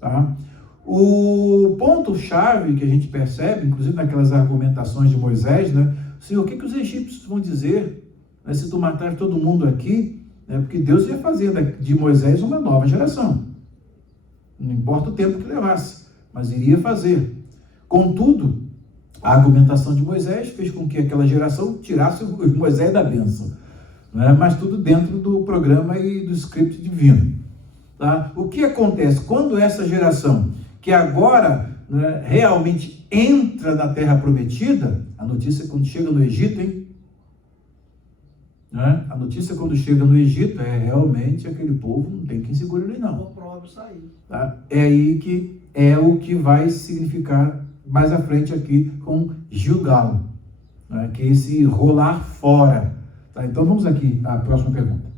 Tá? O ponto-chave que a gente percebe, inclusive naquelas argumentações de Moisés, né? Senhor, o que os egípcios vão dizer, né, se tu matar todo mundo aqui? Né, porque Deus ia fazer de Moisés uma nova geração. Não importa o tempo que levasse, mas iria fazer. Contudo, a argumentação de Moisés fez com que aquela geração tirasse Moisés da bênção. Né? Mas tudo dentro do programa e do script divino. Tá? O que acontece? Quando essa geração, que agora, né, realmente entra na terra prometida, a notícia quando chega no Egito, hein? Né? A notícia quando chega no Egito é realmente aquele povo, não tem quem segure ele não. Tá? É aí que é o que vai significar mais à frente aqui com Gilgal, né? Que é esse rolar fora. Tá? Então vamos aqui à próxima pergunta.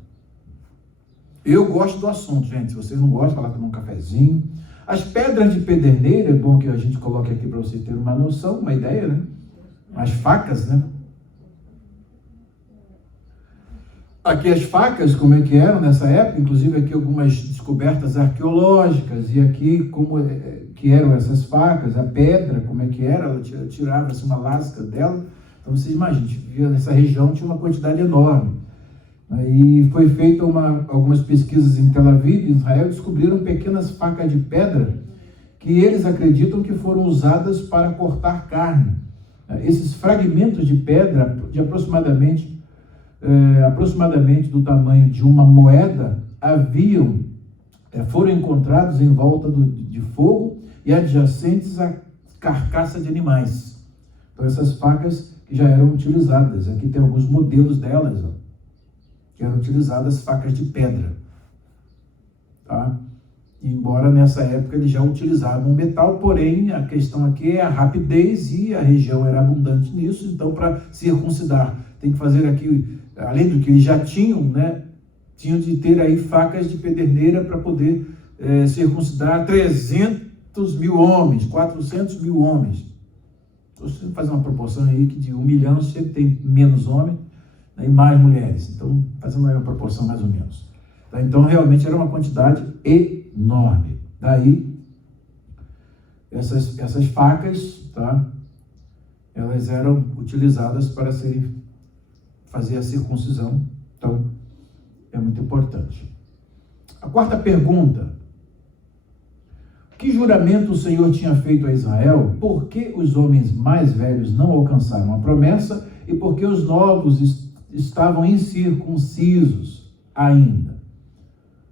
Eu gosto do assunto, gente. Se vocês não gostam, vai lá tomar um cafezinho. As pedras de pederneira, é bom que a gente coloque aqui para vocês terem uma noção, uma ideia, né? As facas, né? Aqui as facas, como é que eram nessa época, inclusive aqui algumas descobertas arqueológicas, e aqui como que eram essas facas, a pedra, como é que era, ela tirava-se uma lasca dela. Então vocês imaginam, via nessa região tinha uma quantidade enorme. E foi feita algumas pesquisas em Tel Aviv, em Israel, descobriram pequenas facas de pedra que eles acreditam que foram usadas para cortar carne. Esses fragmentos de pedra, de aproximadamente do tamanho de uma moeda, foram encontrados em volta de fogo e adjacentes à carcaça de animais. Então essas facas que já eram utilizadas, aqui tem alguns modelos delas, ó, que eram utilizadas facas de pedra, tá? Embora nessa época eles já utilizavam metal, porém a questão aqui é a rapidez e a região era abundante nisso, então para circuncidar tem que fazer aqui, além do que eles já tinham, né, tinham de ter aí facas de pederneira para poder circuncidar 300 mil homens, 400 mil homens. Então, você fazer uma proporção aí que de 1 milhão sempre tem menos homens, né, e mais mulheres. Então, fazendo aí uma proporção mais ou menos. Tá? Então, realmente era uma quantidade enorme. Daí, essas facas, tá? Elas eram utilizadas para fazer a circuncisão. Então, é muito importante. A quarta pergunta: que juramento o Senhor tinha feito a Israel? Por que os homens mais velhos não alcançaram a promessa e por que os novos estavam incircuncisos ainda?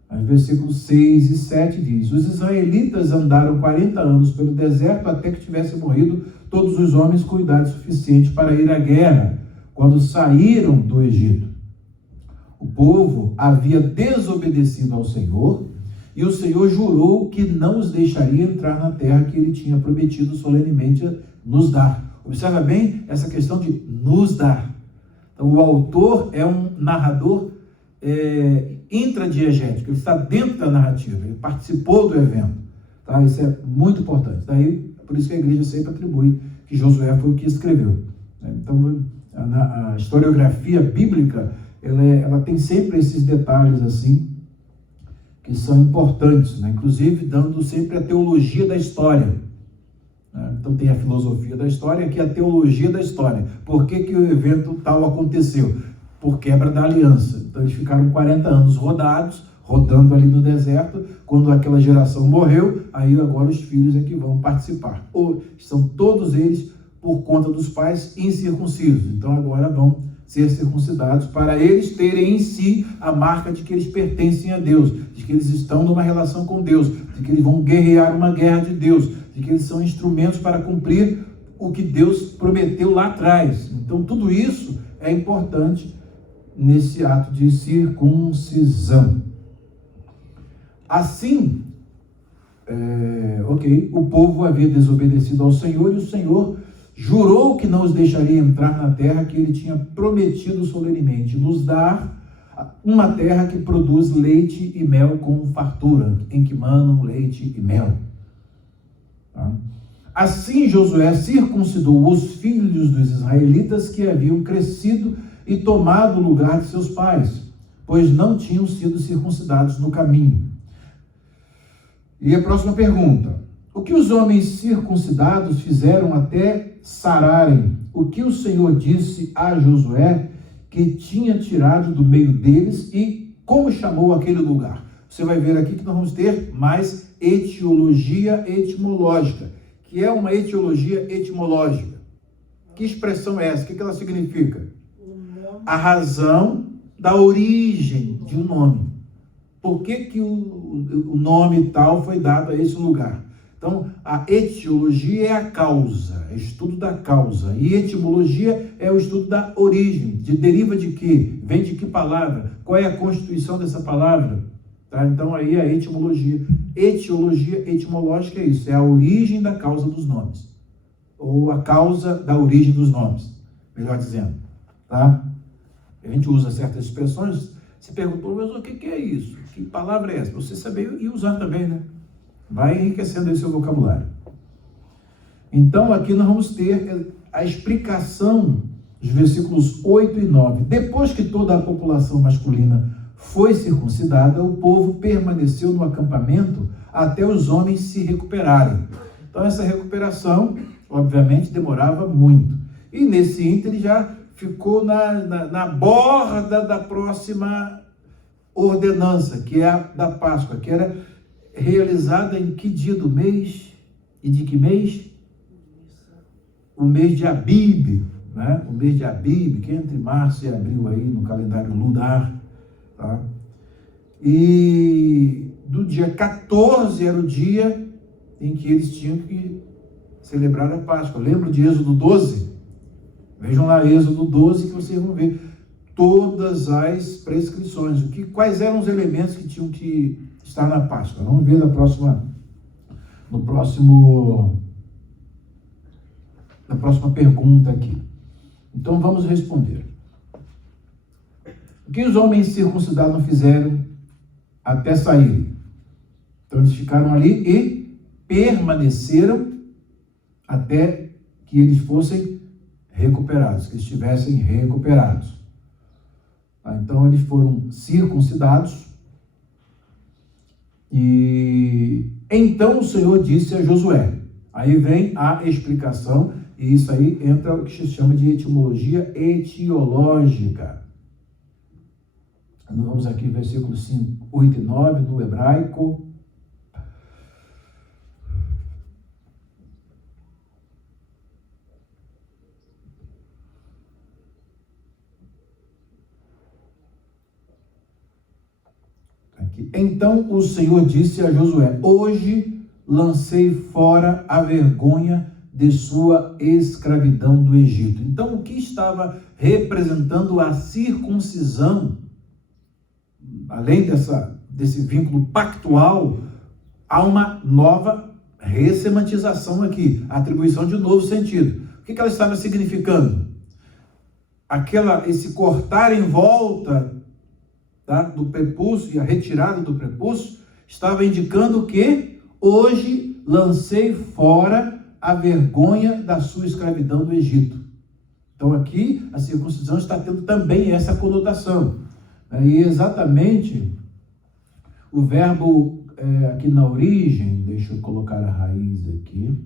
Aí, versículos 6 e 7 diz: os israelitas andaram 40 anos pelo deserto até que tivessem morrido todos os homens com idade suficiente para ir à guerra, quando saíram do Egito. O povo havia desobedecido ao Senhor, e o Senhor jurou que não os deixaria entrar na terra que ele tinha prometido solenemente nos dar. Observa bem essa questão de nos dar. Então, o autor é um narrador intradiegético, ele está dentro da narrativa, ele participou do evento. Tá? Isso é muito importante. Daí, por isso que a igreja sempre atribui que Josué foi o que escreveu. Então, a historiografia bíblica, ela tem sempre esses detalhes assim, que são importantes, né? Inclusive dando sempre a teologia da história. Né? Então tem a filosofia da história, aqui a teologia da história. Por que que o evento tal aconteceu? Por quebra da aliança. Então eles ficaram 40 anos rodando ali no deserto. Quando aquela geração morreu, aí agora os filhos é que vão participar. Ou são todos eles por conta dos pais incircuncisos. Então agora vão ser circuncidados para eles terem em si a marca de que eles pertencem a Deus, de que eles estão numa relação com Deus, de que eles vão guerrear uma guerra de Deus, de que eles são instrumentos para cumprir o que Deus prometeu lá atrás. Então tudo isso é importante nesse ato de circuncisão. Assim, o povo havia desobedecido ao Senhor e o Senhor jurou que não os deixaria entrar na terra que ele tinha prometido solenemente nos dar, uma terra que produz leite e mel com fartura, em que manam leite e mel. Tá? Assim Josué circuncidou os filhos dos israelitas que haviam crescido e tomado o lugar de seus pais, pois não tinham sido circuncidados no caminho. E a próxima pergunta: o que os homens circuncidados fizeram até sararem? O que o Senhor disse a Josué que tinha tirado do meio deles e como chamou aquele lugar? Você vai ver aqui que nós vamos ter mais etiologia etimológica, que é uma etiologia etimológica. Que expressão é essa? O que ela significa? A razão da origem de um nome. Por que que o nome tal foi dado a esse lugar? Então, a etiologia é a causa, é o estudo da causa. E etimologia é o estudo da origem. Deriva de quê? Vem de que palavra? Qual é a constituição dessa palavra? Tá? Então, aí a etimologia. Etiologia etimológica é isso, é a origem da causa dos nomes. Ou a causa da origem dos nomes, melhor dizendo. Tá? A gente usa certas expressões, se perguntou, mas o que é isso? Que palavra é essa? Você saber e usar também, né? Vai enriquecendo aí seu vocabulário. Então, aqui nós vamos ter a explicação dos versículos 8 e 9. Depois que toda a população masculina foi circuncidada, o povo permaneceu no acampamento até os homens se recuperarem. Então, essa recuperação, obviamente, demorava muito. E nesse ínter ele já ficou na borda da próxima ordenança, que é a da Páscoa, que era realizada em que dia do mês? E de que mês? O mês de Abib, né? O mês de Abib, que é entre março e abril aí no calendário lunar, tá? E do dia 14 era o dia em que eles tinham que celebrar a Páscoa. Lembra de Êxodo 12? Vejam lá Êxodo 12 que vocês vão ver todas as prescrições. Quais eram os elementos que tinham que estar na Páscoa? Vamos ver na próxima pergunta aqui. Então vamos responder. O que os homens circuncidados fizeram até saírem? Então eles ficaram ali e permaneceram até que eles fossem recuperados, que estivessem recuperados. Então eles foram circuncidados e então o Senhor disse a Josué, Aí vem a explicação, e isso aí entra o que se chama de etimologia etiológica. Vamos aqui, versículos 5, 8 e 9 do hebraico. Aqui. Então o Senhor disse a Josué: hoje lancei fora a vergonha de sua escravidão do Egito. Então, o que estava representando a circuncisão, além desse vínculo pactual, há uma nova ressemantização aqui, atribuição de novo sentido. O que ela estava significando? Esse cortar em volta, tá, do prepúcio e a retirada do prepúcio estava indicando que hoje lancei fora a vergonha da sua escravidão do Egito. Então aqui a circuncisão está tendo também essa conotação. E exatamente o verbo aqui na origem, deixa eu colocar a raiz aqui.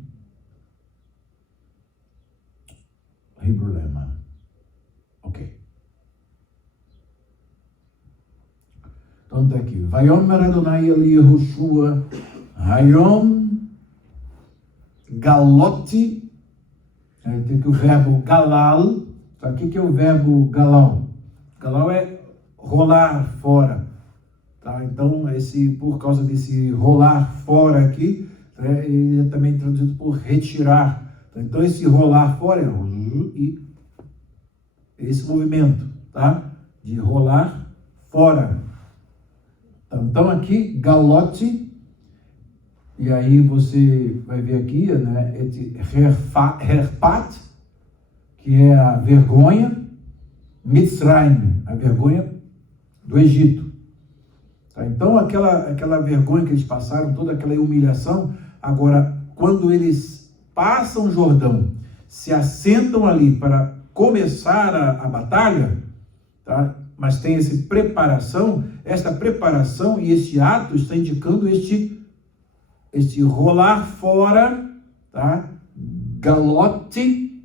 Hebrew Lemma. Ok. Então está aqui. Vayomer Adonai el Yehoshua Hayom Galoti. Aí tem aqui o verbo galal. Então aqui que é o verbo galau. Galau é rolar fora. Tá? Então, por causa desse rolar fora aqui, ele é também traduzido por retirar. Então, esse rolar fora é esse movimento, tá? De rolar fora. Então, aqui, galote, e aí você vai ver aqui, né? Herpat, que é a vergonha, Mitzrayim, a vergonha do Egito. Tá? Então, aquela vergonha que eles passaram, toda aquela humilhação, agora, quando eles passam o Jordão, se assentam ali para começar a batalha, tá? Mas tem essa preparação e esse ato está indicando este rolar fora, tá? Galote,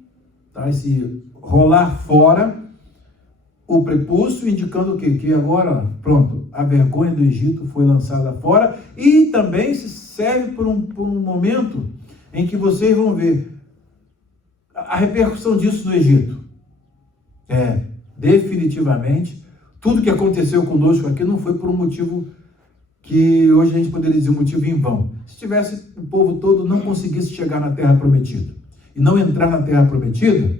tá? Esse rolar fora, o prepúcio, indicando o quê? Que agora, pronto, a vergonha do Egito foi lançada fora, e também se serve por um momento em que vocês vão ver a repercussão disso no Egito. Definitivamente, tudo que aconteceu conosco aqui não foi por um motivo que hoje a gente poderia dizer um motivo em vão. Se tivesse o povo todo não conseguisse chegar na Terra Prometida e não entrar na Terra Prometida,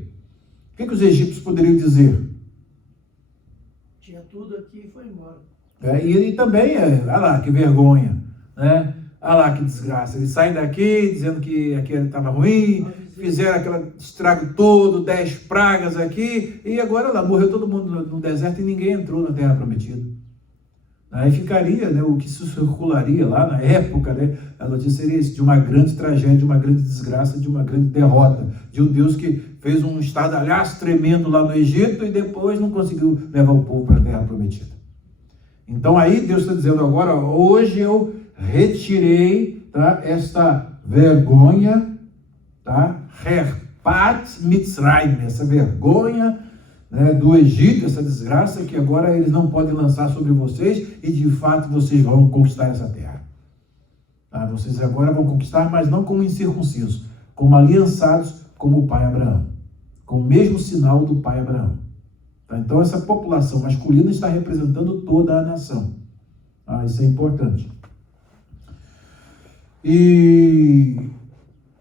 o que os egípcios poderiam dizer? Tinha tudo aqui e foi embora. E também, olha lá, que vergonha, né? Olha lá, que desgraça. Eles saem daqui dizendo que aqui estava ruim, fizeram aquele estrago todo, 10 pragas aqui, e agora lá, morreu todo mundo no deserto e ninguém entrou na Terra Prometida. Aí ficaria, né, o que se circularia lá na época, né, a notícia seria isso, de uma grande tragédia, de uma grande desgraça, de uma grande derrota, de um Deus que fez um estardalhaço tremendo lá no Egito e depois não conseguiu levar o povo para a Terra Prometida. Então aí Deus está dizendo agora, hoje eu retirei, tá, esta vergonha, tá, Herpat Mitzrayim, essa vergonha, né, do Egito, essa desgraça que agora eles não podem lançar sobre vocês e de fato vocês vão conquistar essa terra. Tá? Vocês agora vão conquistar, mas não como incircuncisos, como aliançados como o pai Abraão, com o mesmo sinal do pai Abraão. Tá? Então essa população masculina está representando toda a nação. Isso é importante. E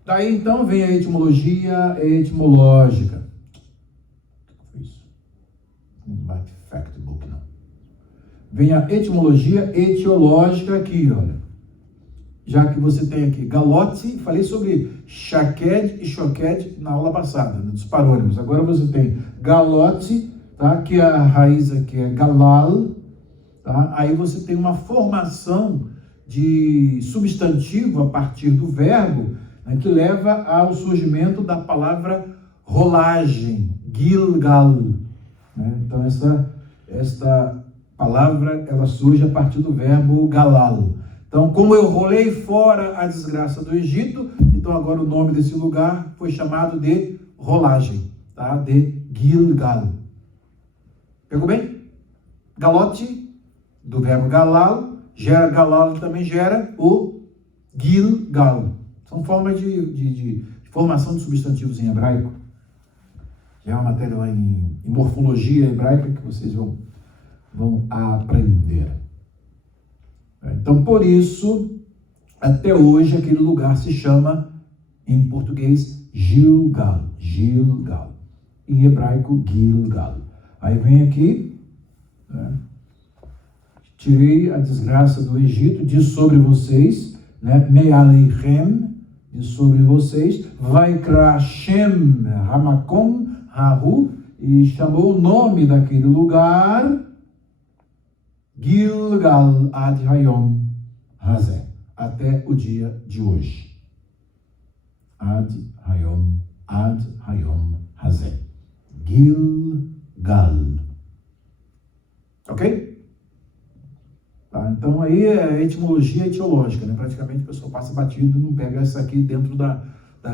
daí então vem a etimologia etimológica. Factbook, não. Vem a etimologia etiológica aqui, olha. Já que você tem aqui galote, falei sobre shaked e shoked na aula passada, dos parônimos. Agora você tem galote, tá? Que a raiz aqui é galal, tá? Aí você tem uma formação de substantivo a partir do verbo, né, que leva ao surgimento da palavra rolagem, Gilgal. Né? Então esta palavra ela surge a partir do verbo galal. Então, como eu rolei fora a desgraça do Egito, então agora o nome desse lugar foi chamado de rolagem, tá? De Gilgal. Pegou bem? Galote, do verbo galal, galal também gera o Gilgal. São formas de formação de substantivos em hebraico. Já é uma matéria lá em morfologia hebraica que vocês vão aprender. Então, por isso, até hoje, aquele lugar se chama, em português, Gilgal. Gilgal. Em hebraico, Gilgal. Aí vem aqui, né? Tirei a desgraça do Egito, diz sobre vocês, né? Me'aleichem, diz sobre vocês, Vaikra Hashem Hamakom Hahu, e chamou o nome daquele lugar Gilgal Ad Hayom Hazeh, até o dia de hoje. Ad Hayom Hazeh. Gilgal. Ok? Tá, então aí é etimologia etiológica, né? Praticamente a pessoa passa batido e não pega essa aqui dentro da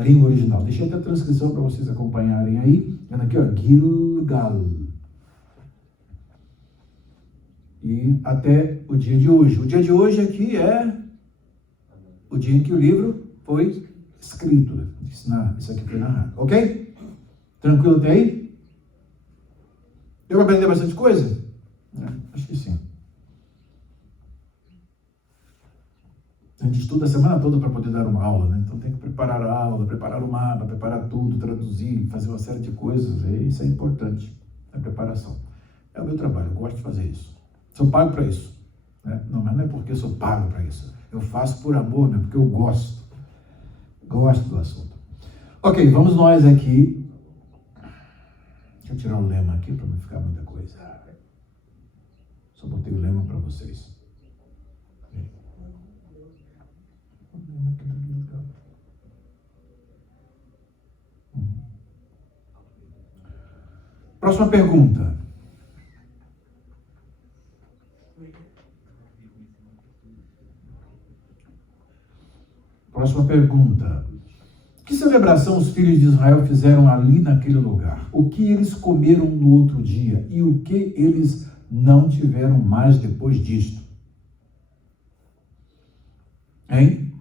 língua original. Deixei até a transcrição para vocês acompanharem aí. Vendo aqui, ó, Gilgal. E até o dia de hoje. O dia de hoje aqui é o dia em que o livro foi escrito. Isso aqui foi narrado. Ok? Tranquilo até aí? Deu para aprender bastante coisa? Acho que sim. A gente estuda a semana toda para poder dar uma aula, né? Então tem que preparar a aula, preparar o mapa, preparar tudo, traduzir, fazer uma série de coisas. Isso é importante, a preparação. É o meu trabalho, eu gosto de fazer isso. Sou pago para isso. Né? Não, mas não é porque eu sou pago para isso. Eu faço por amor, né? Porque eu gosto. Gosto do assunto. Ok, vamos nós aqui. Deixa eu tirar o lema aqui para não ficar muita coisa. Só botei o lema para vocês. Próxima pergunta. Próxima pergunta. Que celebração os filhos de Israel fizeram ali naquele lugar? O que eles comeram no outro dia? E o que eles não tiveram mais depois disto? Hein?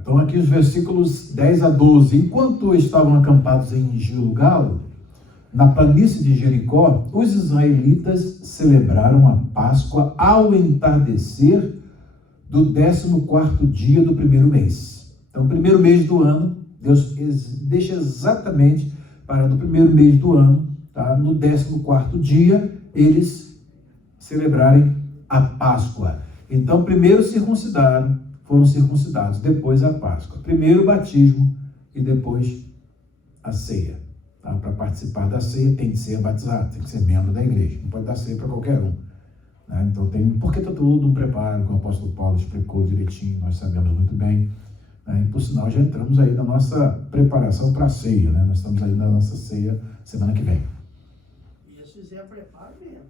Então aqui os versículos 10 a 12. Enquanto estavam acampados em Gilgal, na planície de Jericó, os israelitas celebraram a Páscoa ao entardecer do 14º dia do primeiro mês. Então, o primeiro mês do ano, Deus deixa exatamente para no primeiro mês do ano, tá? No 14º dia, eles celebrarem a Páscoa. Então, primeiro foram circuncidados, depois a Páscoa. Primeiro o batismo e depois a ceia. Tá? Para participar da ceia tem que ser batizado, tem que ser membro da igreja, não pode dar ceia para qualquer um. Né? Então porque está todo um preparo, que o apóstolo Paulo explicou direitinho, nós sabemos muito bem. Né? E por sinal já entramos aí na nossa preparação para a ceia, né? Nós estamos aí na nossa ceia semana que vem. E eles fizeram preparo mesmo.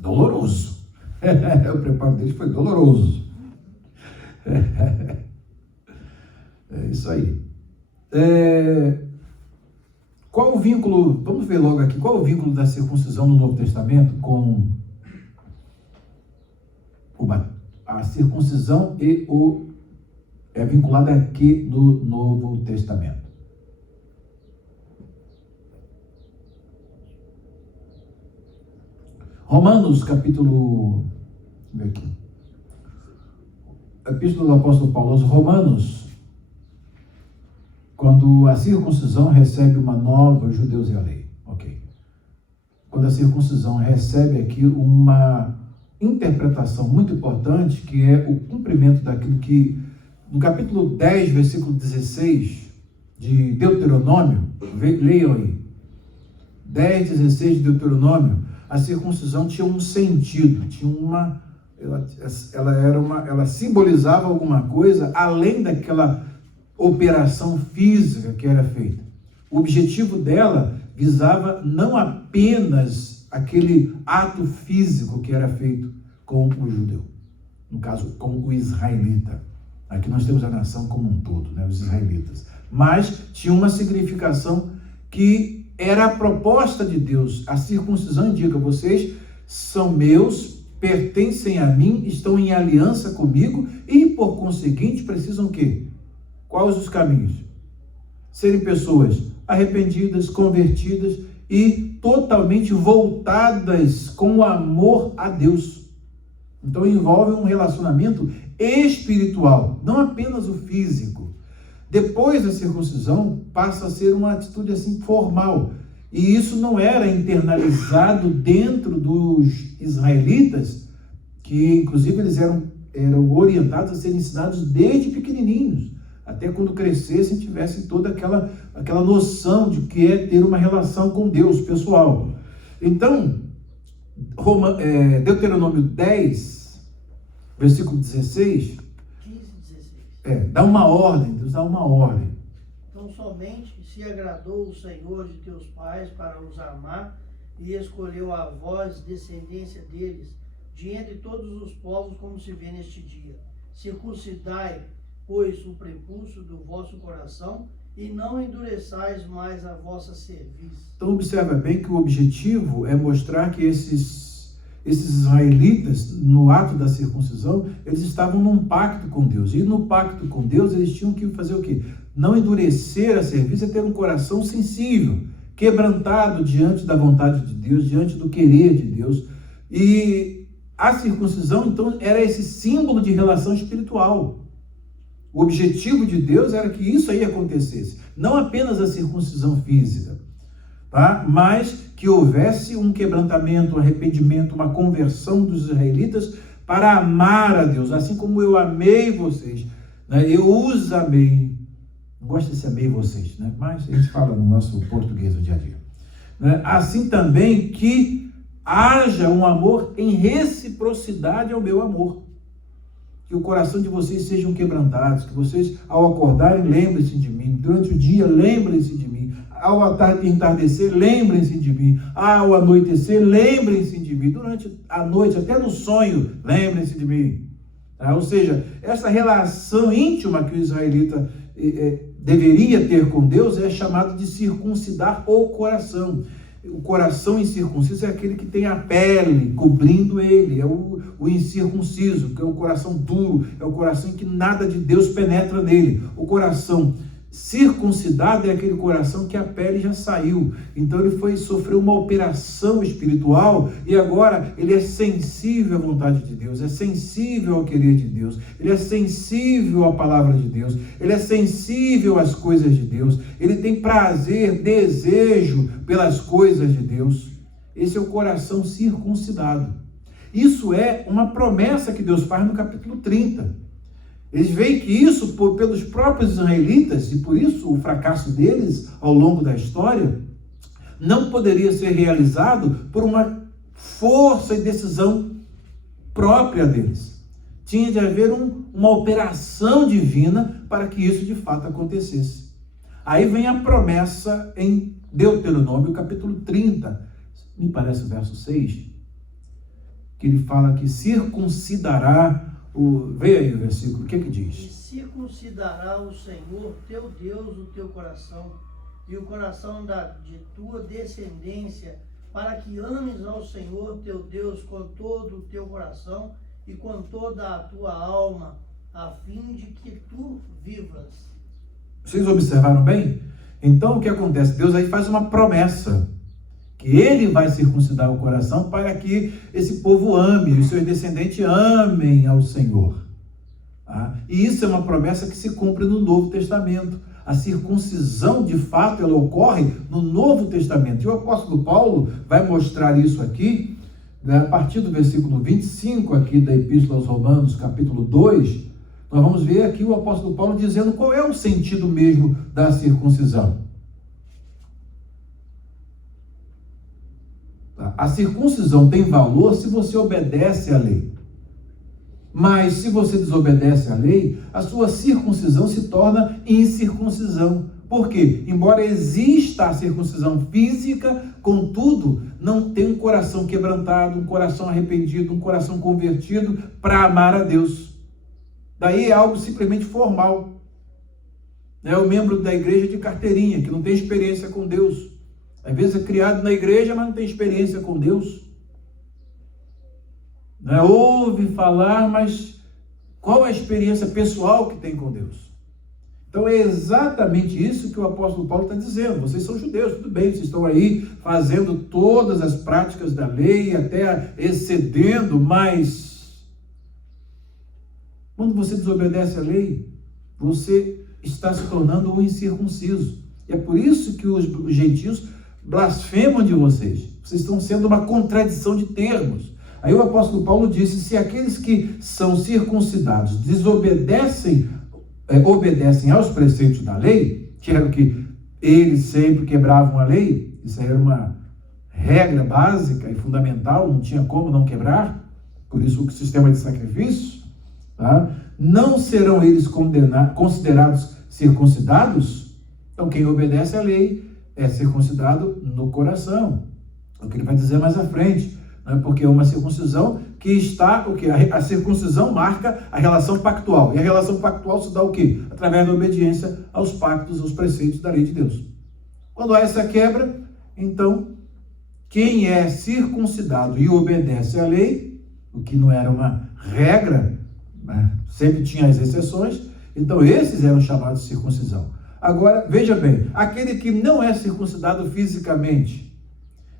Doloroso. O preparo deles foi doloroso. É isso aí. Qual o vínculo, vamos ver logo aqui, qual o vínculo da circuncisão no Novo Testamento com a circuncisão é vinculada aqui no Novo Testamento? Romanos, capítulo, vamos ver aqui. Epístola do apóstolo Paulo aos Romanos, quando a circuncisão recebe uma nova, os judeus e a lei, ok. Quando a circuncisão recebe aqui uma interpretação muito importante, que é o cumprimento daquilo que, no capítulo 10, versículo 16 de Deuteronômio, leiam aí, 10, 16 de Deuteronômio, a circuncisão tinha um sentido, tinha ela simbolizava alguma coisa além daquela operação física que era feita. O objetivo dela visava não apenas aquele ato físico que era feito com o judeu, no caso, com o israelita. Aqui nós temos a nação como um todo, né, os israelitas. Mas tinha uma significação que era a proposta de Deus. A circuncisão indica: vocês são meus, pertencem a mim, estão em aliança comigo e, por conseguinte, precisam o quê? Quais os caminhos? Serem pessoas arrependidas, convertidas e totalmente voltadas com o amor a Deus. Então envolve um relacionamento espiritual, não apenas o físico. Depois da circuncisão passa a ser uma atitude assim formal. E isso não era internalizado dentro dos israelitas, que inclusive eles eram orientados a serem ensinados desde pequenininhos, até quando crescessem tivessem toda aquela noção de que é ter uma relação com Deus pessoal. Então, Deuteronômio 10, versículo 16, 15, 16. Dá uma ordem, Deus dá uma ordem. Então somente se agradou o Senhor de teus pais para os amar e escolheu a vós, descendência deles, de entre todos os povos, como se vê neste dia. Circuncidai, pois, o prepúcio do vosso coração e não endureçais mais a vossa cerviz. Então observa bem que o objetivo é mostrar que esses israelitas, no ato da circuncisão, eles estavam num pacto com Deus. E no pacto com Deus, eles tinham que fazer o quê? Não endurecer a cerviz, é ter um coração sensível, quebrantado diante da vontade de Deus, diante do querer de Deus. E a circuncisão, então, era esse símbolo de relação espiritual. O objetivo de Deus era que isso aí acontecesse. Não apenas a circuncisão física, tá? Mas que houvesse um quebrantamento, um arrependimento, uma conversão dos israelitas para amar a Deus. Assim como eu amei vocês, né? Eu os amei. Não gosto desse amei vocês, né? Mas a gente fala no nosso português do dia a dia. Né? Assim também que haja um amor em reciprocidade ao meu amor. Que o coração de vocês sejam quebrantados, que vocês, ao acordarem, lembrem-se de mim. Durante o dia, lembrem-se de mim. Ao entardecer, lembrem-se de mim. Ao anoitecer, lembrem-se de mim. Durante a noite, até no sonho, lembrem-se de mim. Tá? Ou seja, essa relação íntima que o israelita deveria ter com Deus é chamado de circuncidar o coração. O coração incircunciso é aquele que tem a pele cobrindo ele, é o incircunciso, que é o coração duro, é o coração em que nada de Deus penetra nele. O coração circuncidado é aquele coração que a pele já saiu. Então ele sofreu uma operação espiritual e agora ele é sensível à vontade de Deus, é sensível ao querer de Deus, ele é sensível à palavra de Deus, ele é sensível às coisas de Deus, ele tem prazer, desejo pelas coisas de Deus. Esse é o coração circuncidado. Isso é uma promessa que Deus faz no capítulo 30. Eles veem que isso, pelos próprios israelitas, e por isso o fracasso deles ao longo da história, não poderia ser realizado por uma força e decisão própria deles. Tinha de haver uma operação divina para que isso de fato acontecesse. Aí vem a promessa em Deuteronômio, capítulo 30, me parece o verso 6, que ele fala que circuncidará veja aí o versículo, o que diz? E circuncidará o Senhor teu Deus o teu coração e o coração de tua descendência, para que ames ao Senhor teu Deus com todo o teu coração e com toda a tua alma, a fim de que tu vivas. Vocês observaram bem? Então o que acontece? Deus aí faz uma promessa, que ele vai circuncidar o coração para que esse povo ame, os seus descendentes amem ao Senhor. Tá? E isso é uma promessa que se cumpre no Novo Testamento. A circuncisão, de fato, ela ocorre no Novo Testamento. E o apóstolo Paulo vai mostrar isso aqui, né, a partir do versículo 25 aqui da Epístola aos Romanos, capítulo 2, nós vamos ver aqui o apóstolo Paulo dizendo qual é o sentido mesmo da circuncisão. A circuncisão tem valor se você obedece à lei. Mas se você desobedece à lei, a sua circuncisão se torna incircuncisão. Por quê? Embora exista a circuncisão física, contudo, não tem um coração quebrantado, um coração arrependido, um coração convertido para amar a Deus. Daí é algo simplesmente formal. É o membro da igreja de carteirinha, que não tem experiência com Deus. Às vezes é criado na igreja, mas não tem experiência com Deus. Ouve falar, mas qual a experiência pessoal que tem com Deus? Então é exatamente isso que o apóstolo Paulo está dizendo. Vocês são judeus, tudo bem, vocês estão aí fazendo todas as práticas da lei, até excedendo, mas quando você desobedece a lei, você está se tornando um incircunciso. E é por isso que os gentios blasfemam de vocês. Vocês estão sendo uma contradição de termos. Aí o apóstolo Paulo disse: se aqueles que são circuncidados obedecem aos preceitos da lei, que era o que eles sempre quebravam a lei, isso era uma regra básica e fundamental, não tinha como não quebrar, por isso o sistema de sacrifício, tá? Não serão eles considerados circuncidados. Então quem obedece à lei é circuncidado no coração, é o que ele vai dizer mais à frente, né? Porque é uma circuncisão que está, o que? A circuncisão marca a relação pactual, e a relação pactual se dá o quê? Através da obediência aos pactos, aos preceitos da lei de Deus. Quando há essa quebra, então, quem é circuncidado e obedece à lei, o que não era uma regra, né? Sempre tinha as exceções, então esses eram chamados de circuncisão. Agora, veja bem, aquele que não é circuncidado fisicamente,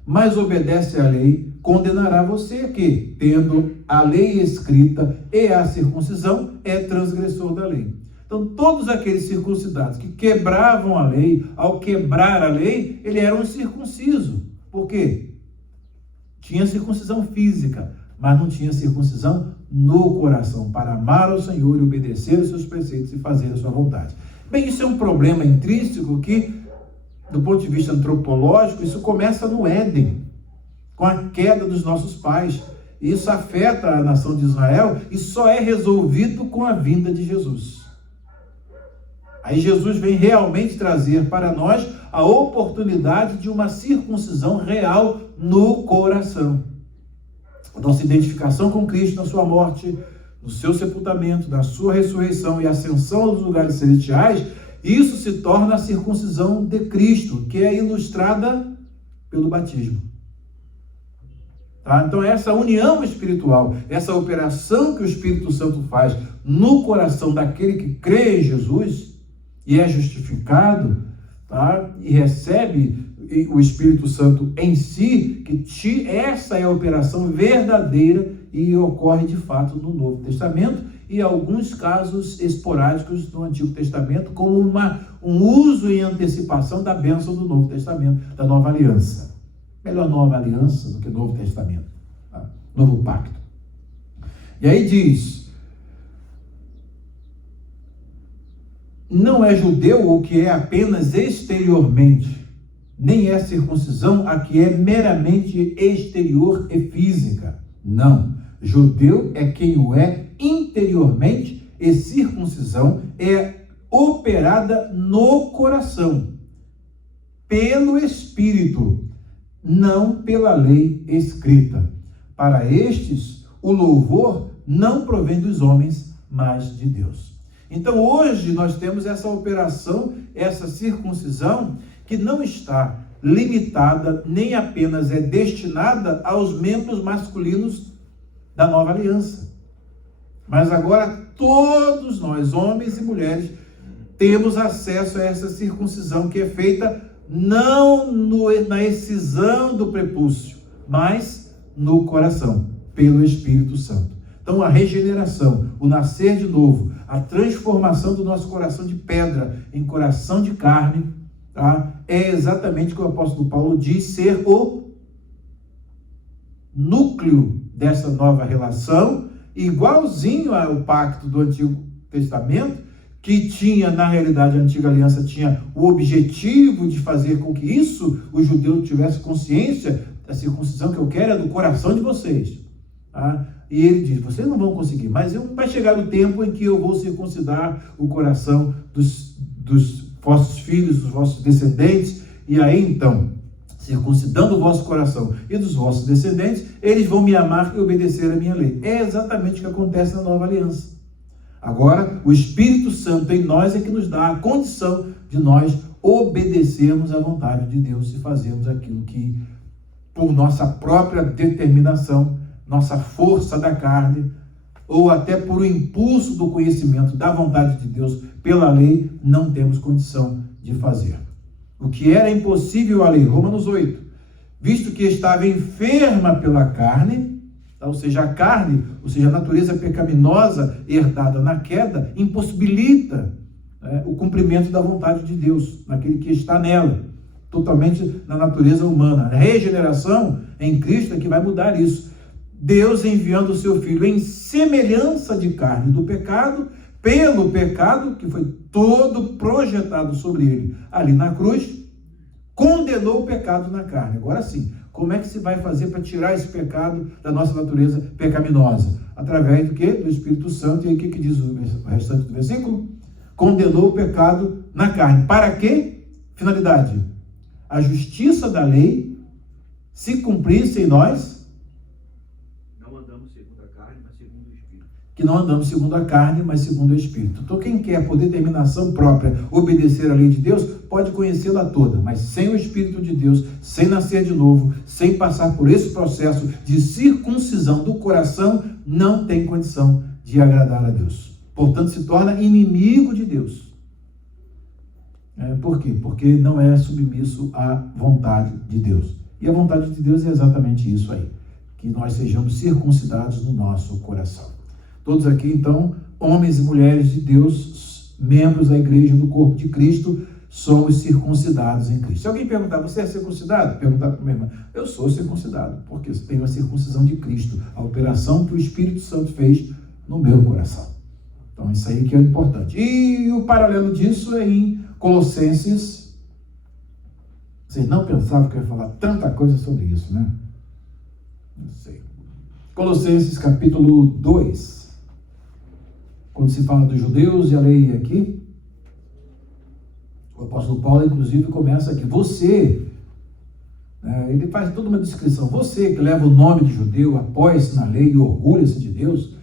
mas obedece à lei, condenará você que, tendo a lei escrita e a circuncisão, é transgressor da lei. Então, todos aqueles circuncidados que quebravam a lei, ao quebrar a lei, ele era um incircunciso. Por quê? Tinha circuncisão física, mas não tinha circuncisão no coração, para amar ao Senhor e obedecer os seus preceitos e fazer a sua vontade. Bem, isso é um problema intrínseco que, do ponto de vista antropológico, isso começa no Éden, com a queda dos nossos pais. Isso afeta a nação de Israel e só é resolvido com a vinda de Jesus. Aí Jesus vem realmente trazer para nós a oportunidade de uma circuncisão real no coração. A nossa identificação com Cristo na sua morte, no seu sepultamento, na sua ressurreição e ascensão aos lugares celestiais, isso se torna a circuncisão de Cristo, que é ilustrada pelo batismo. Tá? Então essa união espiritual, essa operação que o Espírito Santo faz no coração daquele que crê em Jesus e é justificado, tá? E recebe o Espírito Santo em si, essa é a operação verdadeira e ocorre de fato no Novo Testamento e alguns casos esporádicos no Antigo Testamento, como um uso em antecipação da bênção do Novo Testamento, da Nova Aliança. Melhor Nova Aliança do que Novo Testamento, tá? Novo Pacto. E aí diz: não é judeu o que é apenas exteriormente, nem é circuncisão a que é meramente exterior e física. Não, judeu é quem o é interiormente, e circuncisão é operada no coração, pelo Espírito, não pela lei escrita. Para estes, o louvor não provém dos homens, mas de Deus. Então hoje nós temos essa operação, essa circuncisão, que não está limitada, nem apenas é destinada aos membros masculinos da nova aliança. Mas agora todos nós, homens e mulheres, temos acesso a essa circuncisão que é feita não na excisão do prepúcio, mas no coração, pelo Espírito Santo. Então a regeneração, o nascer de novo, a transformação do nosso coração de pedra em coração de carne, tá? É exatamente o que o apóstolo Paulo diz ser o núcleo dessa nova relação, igualzinho ao pacto do Antigo Testamento, que tinha, na realidade, a antiga aliança tinha o objetivo de fazer com que isso, o judeu tivesse consciência da circuncisão que eu quero é do coração de vocês. Tá? E ele diz, vocês não vão conseguir, mas vai chegar o tempo em que eu vou circuncidar o coração dos vossos filhos, dos vossos descendentes, e aí então, circuncidando o vosso coração e dos vossos descendentes, eles vão me amar e obedecer a minha lei. É exatamente o que acontece na nova aliança. Agora, o Espírito Santo em nós é que nos dá a condição de nós obedecermos à vontade de Deus e fazermos aquilo que, por nossa própria determinação, nossa força da carne, ou até por o impulso do conhecimento da vontade de Deus pela lei, não temos condição de fazer. O que era impossível à lei, Romanos 8, visto que estava enferma pela carne, ou seja, a carne, ou seja, a natureza pecaminosa herdada na queda, impossibilita o cumprimento da vontade de Deus, naquele que está nela, totalmente na natureza humana. A regeneração em Cristo é que vai mudar isso. Deus enviando o seu Filho em semelhança de carne do pecado, pelo pecado, que foi todo projetado sobre ele ali na cruz, condenou o pecado na carne. Agora sim, como é que se vai fazer para tirar esse pecado da nossa natureza pecaminosa? Através do quê? Do Espírito Santo. E aí o que diz o restante do versículo? Condenou o pecado na carne. Para quê? Finalidade. A justiça da lei se cumprisse em nós, que não andamos segundo a carne, mas segundo o Espírito. Então, quem quer, por determinação própria, obedecer à lei de Deus, pode conhecê-la toda, mas sem o Espírito de Deus, sem nascer de novo, sem passar por esse processo de circuncisão do coração, não tem condição de agradar a Deus. Portanto, se torna inimigo de Deus. Por quê? Porque não é submisso à vontade de Deus. E a vontade de Deus é exatamente isso aí, que nós sejamos circuncidados no nosso coração. Todos aqui, então, homens e mulheres de Deus, membros da igreja do corpo de Cristo, somos circuncidados em Cristo. Se alguém perguntar, você é circuncidado? Perguntar para a minha irmã, eu sou circuncidado, porque tenho a circuncisão de Cristo, a operação que o Espírito Santo fez no meu coração. Então, isso aí que é importante. E o paralelo disso é em Colossenses. Vocês não pensavam que eu ia falar tanta coisa sobre isso, né? Não sei. Colossenses capítulo 2. Quando se fala dos judeus e a lei aqui, o apóstolo Paulo, inclusive, começa aqui. Você, ele faz toda uma descrição. Você que leva o nome de judeu, apoia-se na lei e orgulha-se de Deus.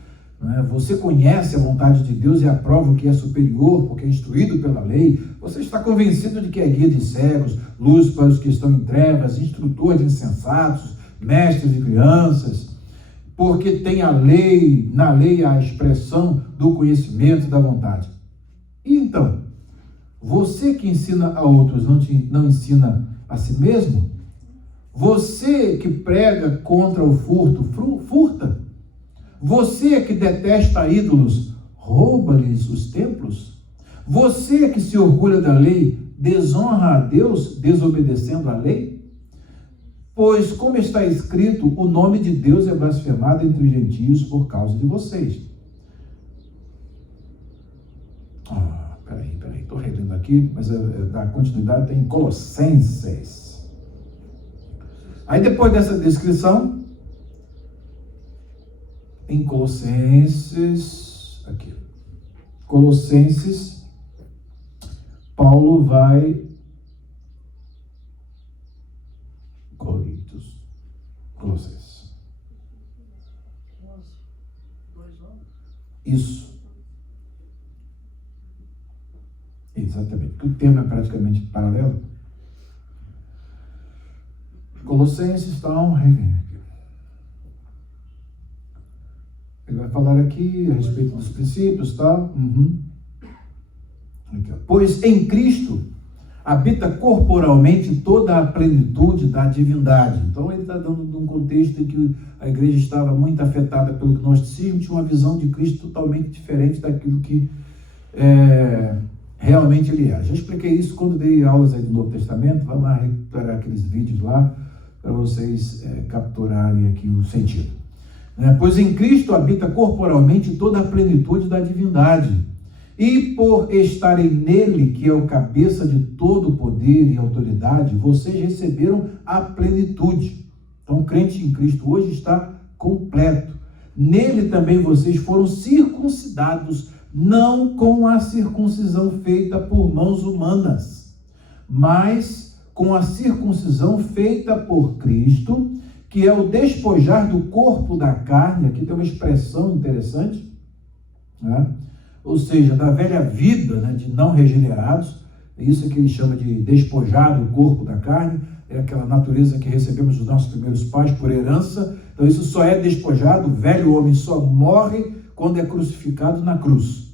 Você conhece a vontade de Deus e aprova o que é superior, porque é instruído pela lei. Você está convencido de que é guia de cegos, luz para os que estão em trevas, instrutor de insensatos, mestre de crianças, porque tem a lei, na lei a expressão do conhecimento da vontade. E então, você que ensina a outros não ensina a si mesmo? Você que prega contra o furto, furta? Você que detesta ídolos, rouba-lhes os templos? Você que se orgulha da lei, desonra a Deus, desobedecendo a lei? Pois, como está escrito, o nome de Deus é blasfemado entre os gentios por causa de vocês. Peraí, estou relendo aqui, mas a continuidade tem em Colossenses. Aí depois dessa descrição, em Colossenses, Paulo vai... Colossenses. Isso. Exatamente. O tema é praticamente paralelo. Colossenses, então, ele vai falar aqui a respeito dos princípios, tal. Pois em Cristo habita corporalmente toda a plenitude da divindade. Então ele está dando um contexto em que a igreja estava muito afetada pelo gnosticismo, tinha uma visão de Cristo totalmente diferente daquilo que realmente ele é. Já expliquei isso quando dei aulas aí do Novo Testamento. Vamos lá recuperar aqueles vídeos lá para vocês capturarem aqui o sentido. Pois em Cristo habita corporalmente toda a plenitude da divindade. E por estarem nele, que é o cabeça de todo poder e autoridade, vocês receberam a plenitude. Então, o crente em Cristo hoje está completo. Nele também vocês foram circuncidados não com a circuncisão feita por mãos humanas, mas com a circuncisão feita por Cristo, que é o despojar do corpo da carne. Aqui tem uma expressão interessante, né? Ou seja, da velha vida, né, de não regenerados. É isso que ele chama de despojar do corpo da carne. É aquela natureza que recebemos dos nossos primeiros pais por herança. Então isso só é despojado, o velho homem só morre quando é crucificado na cruz.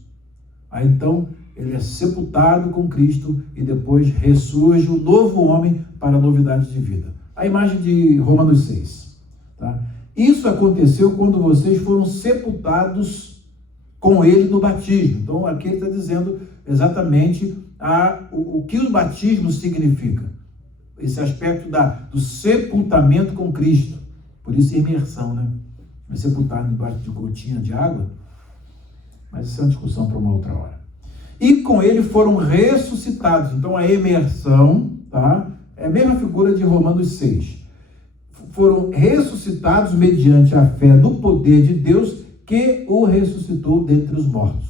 Aí então ele é sepultado com Cristo e depois ressurge o novo homem para a novidade de vida. A imagem de Romanos 6. Tá? Isso aconteceu quando vocês foram sepultados com ele no batismo. Então aqui ele está dizendo exatamente o que o batismo significa. Esse aspecto do sepultamento com Cristo. Por isso imersão, né? Vai sepultar debaixo de gotinha de água. Mas isso é uma discussão para uma outra hora. E com ele foram ressuscitados. Então a imersão, tá? É a mesma figura de Romanos 6. Foram ressuscitados mediante a fé no poder de Deus que o ressuscitou dentre os mortos.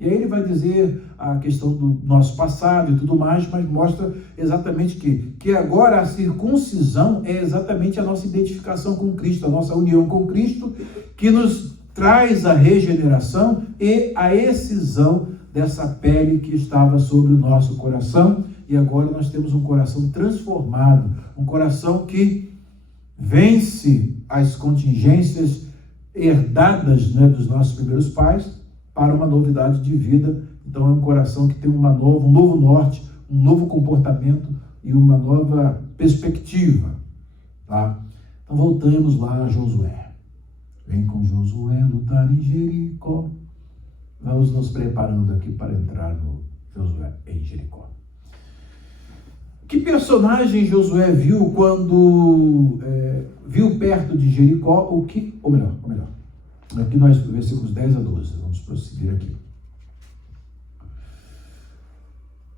E aí ele vai dizer a questão do nosso passado e tudo mais, mas mostra exatamente que agora a circuncisão é exatamente a nossa identificação com Cristo, a nossa união com Cristo, que nos traz a regeneração e a excisão dessa pele que estava sobre o nosso coração. E agora nós temos um coração transformado, um coração que vence as contingências herdadas, né, dos nossos primeiros pais, para uma novidade de vida. Então é um coração que tem um novo norte, um novo comportamento e uma nova perspectiva. Tá? Então voltamos lá a Josué. Vem com Josué lutar em Jericó. Vamos nos preparando aqui para entrar no Josué em Jericó. Que personagem Josué viu quando viu perto de Jericó? Ou melhor, aqui nós, versículos 10 a 12, vamos prosseguir aqui.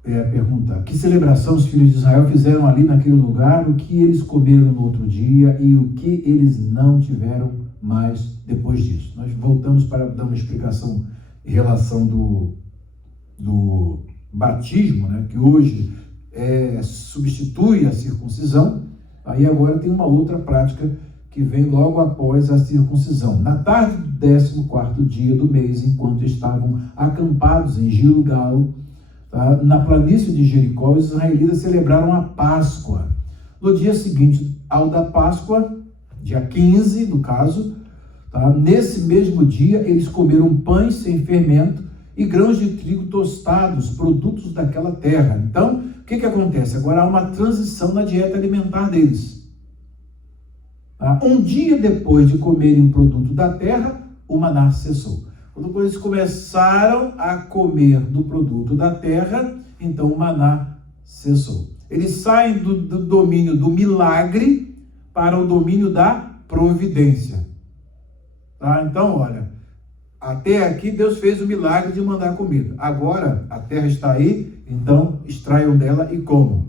A pergunta: que celebração os filhos de Israel fizeram ali naquele lugar? O que eles comeram no outro dia e o que eles não tiveram mais depois disso? Nós voltamos para dar uma explicação em relação do batismo, né, que hoje substitui a circuncisão. Aí agora tem uma outra prática que vem logo após a circuncisão. Na tarde do 14º dia do mês, enquanto estavam acampados em Gilgal, tá, na planície de Jericó, os israelitas celebraram a Páscoa. No dia seguinte ao da Páscoa, dia 15, no caso, tá, nesse mesmo dia, eles comeram pães sem fermento e grãos de trigo tostados, produtos daquela terra. Então, o que acontece? Agora há uma transição na dieta alimentar deles. Um dia depois de comerem o produto da terra, o maná cessou. Quando eles começaram a comer do produto da terra, então o maná cessou. Eles saem do domínio do milagre para o domínio da providência. Tá? Então, olha, até aqui Deus fez o milagre de mandar comida. Agora a terra está aí, então extraiam dela e comam.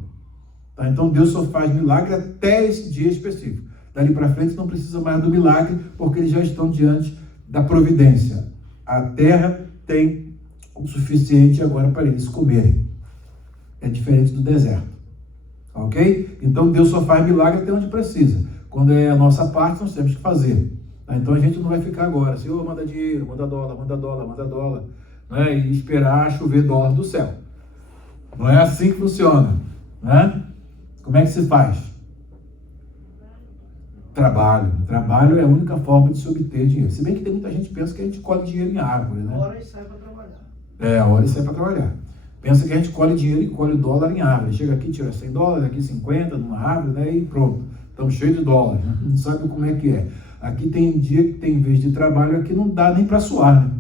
Tá? Então Deus só faz milagre até esse dia específico. Dali para frente não precisa mais do milagre, porque eles já estão diante da providência. A terra tem o suficiente agora para eles comerem. É diferente do deserto. Ok? Então Deus só faz milagre até onde precisa. Quando é a nossa parte, nós temos que fazer. Então a gente não vai ficar agora, Senhor, manda dinheiro, manda dólar, né? E esperar chover dólar do céu. Não é assim que funciona. Né? Como é que se faz? Trabalho é a única forma de se obter dinheiro. Se bem que tem muita gente que pensa que a gente colhe dinheiro em árvore, né? Hora e sai para trabalhar. A hora e sai para trabalhar. Pensa que a gente colhe dinheiro e colhe dólar em árvore. Chega aqui, tira 100 dólares, aqui 50 numa árvore, né? E pronto. Estamos cheios de dólares. Né? Não sabe como é que é. Aqui tem dia que tem vez de trabalho, aqui não dá nem para suar, né?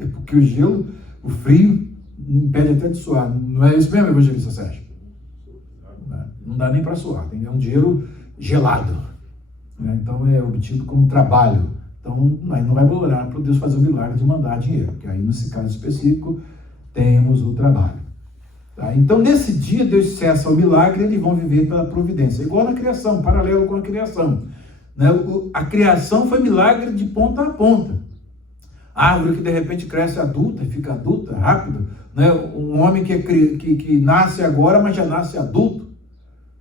É porque o gelo, o frio, impede até de suar. Não é isso mesmo, evangelista Sérgio? Não dá nem para suar. É um dinheiro gelado. Então é obtido como trabalho. Então aí não vai orar para Deus fazer o milagre de mandar dinheiro, porque aí nesse caso específico temos o trabalho. Tá? Então nesse dia Deus cessa o milagre e eles vão viver pela providência. Igual na criação, paralelo com a criação. A criação foi milagre de ponta a ponta. árvore que de repente cresce adulta e fica adulta rápido, né? Um homem que nasce agora, mas já nasce adulto.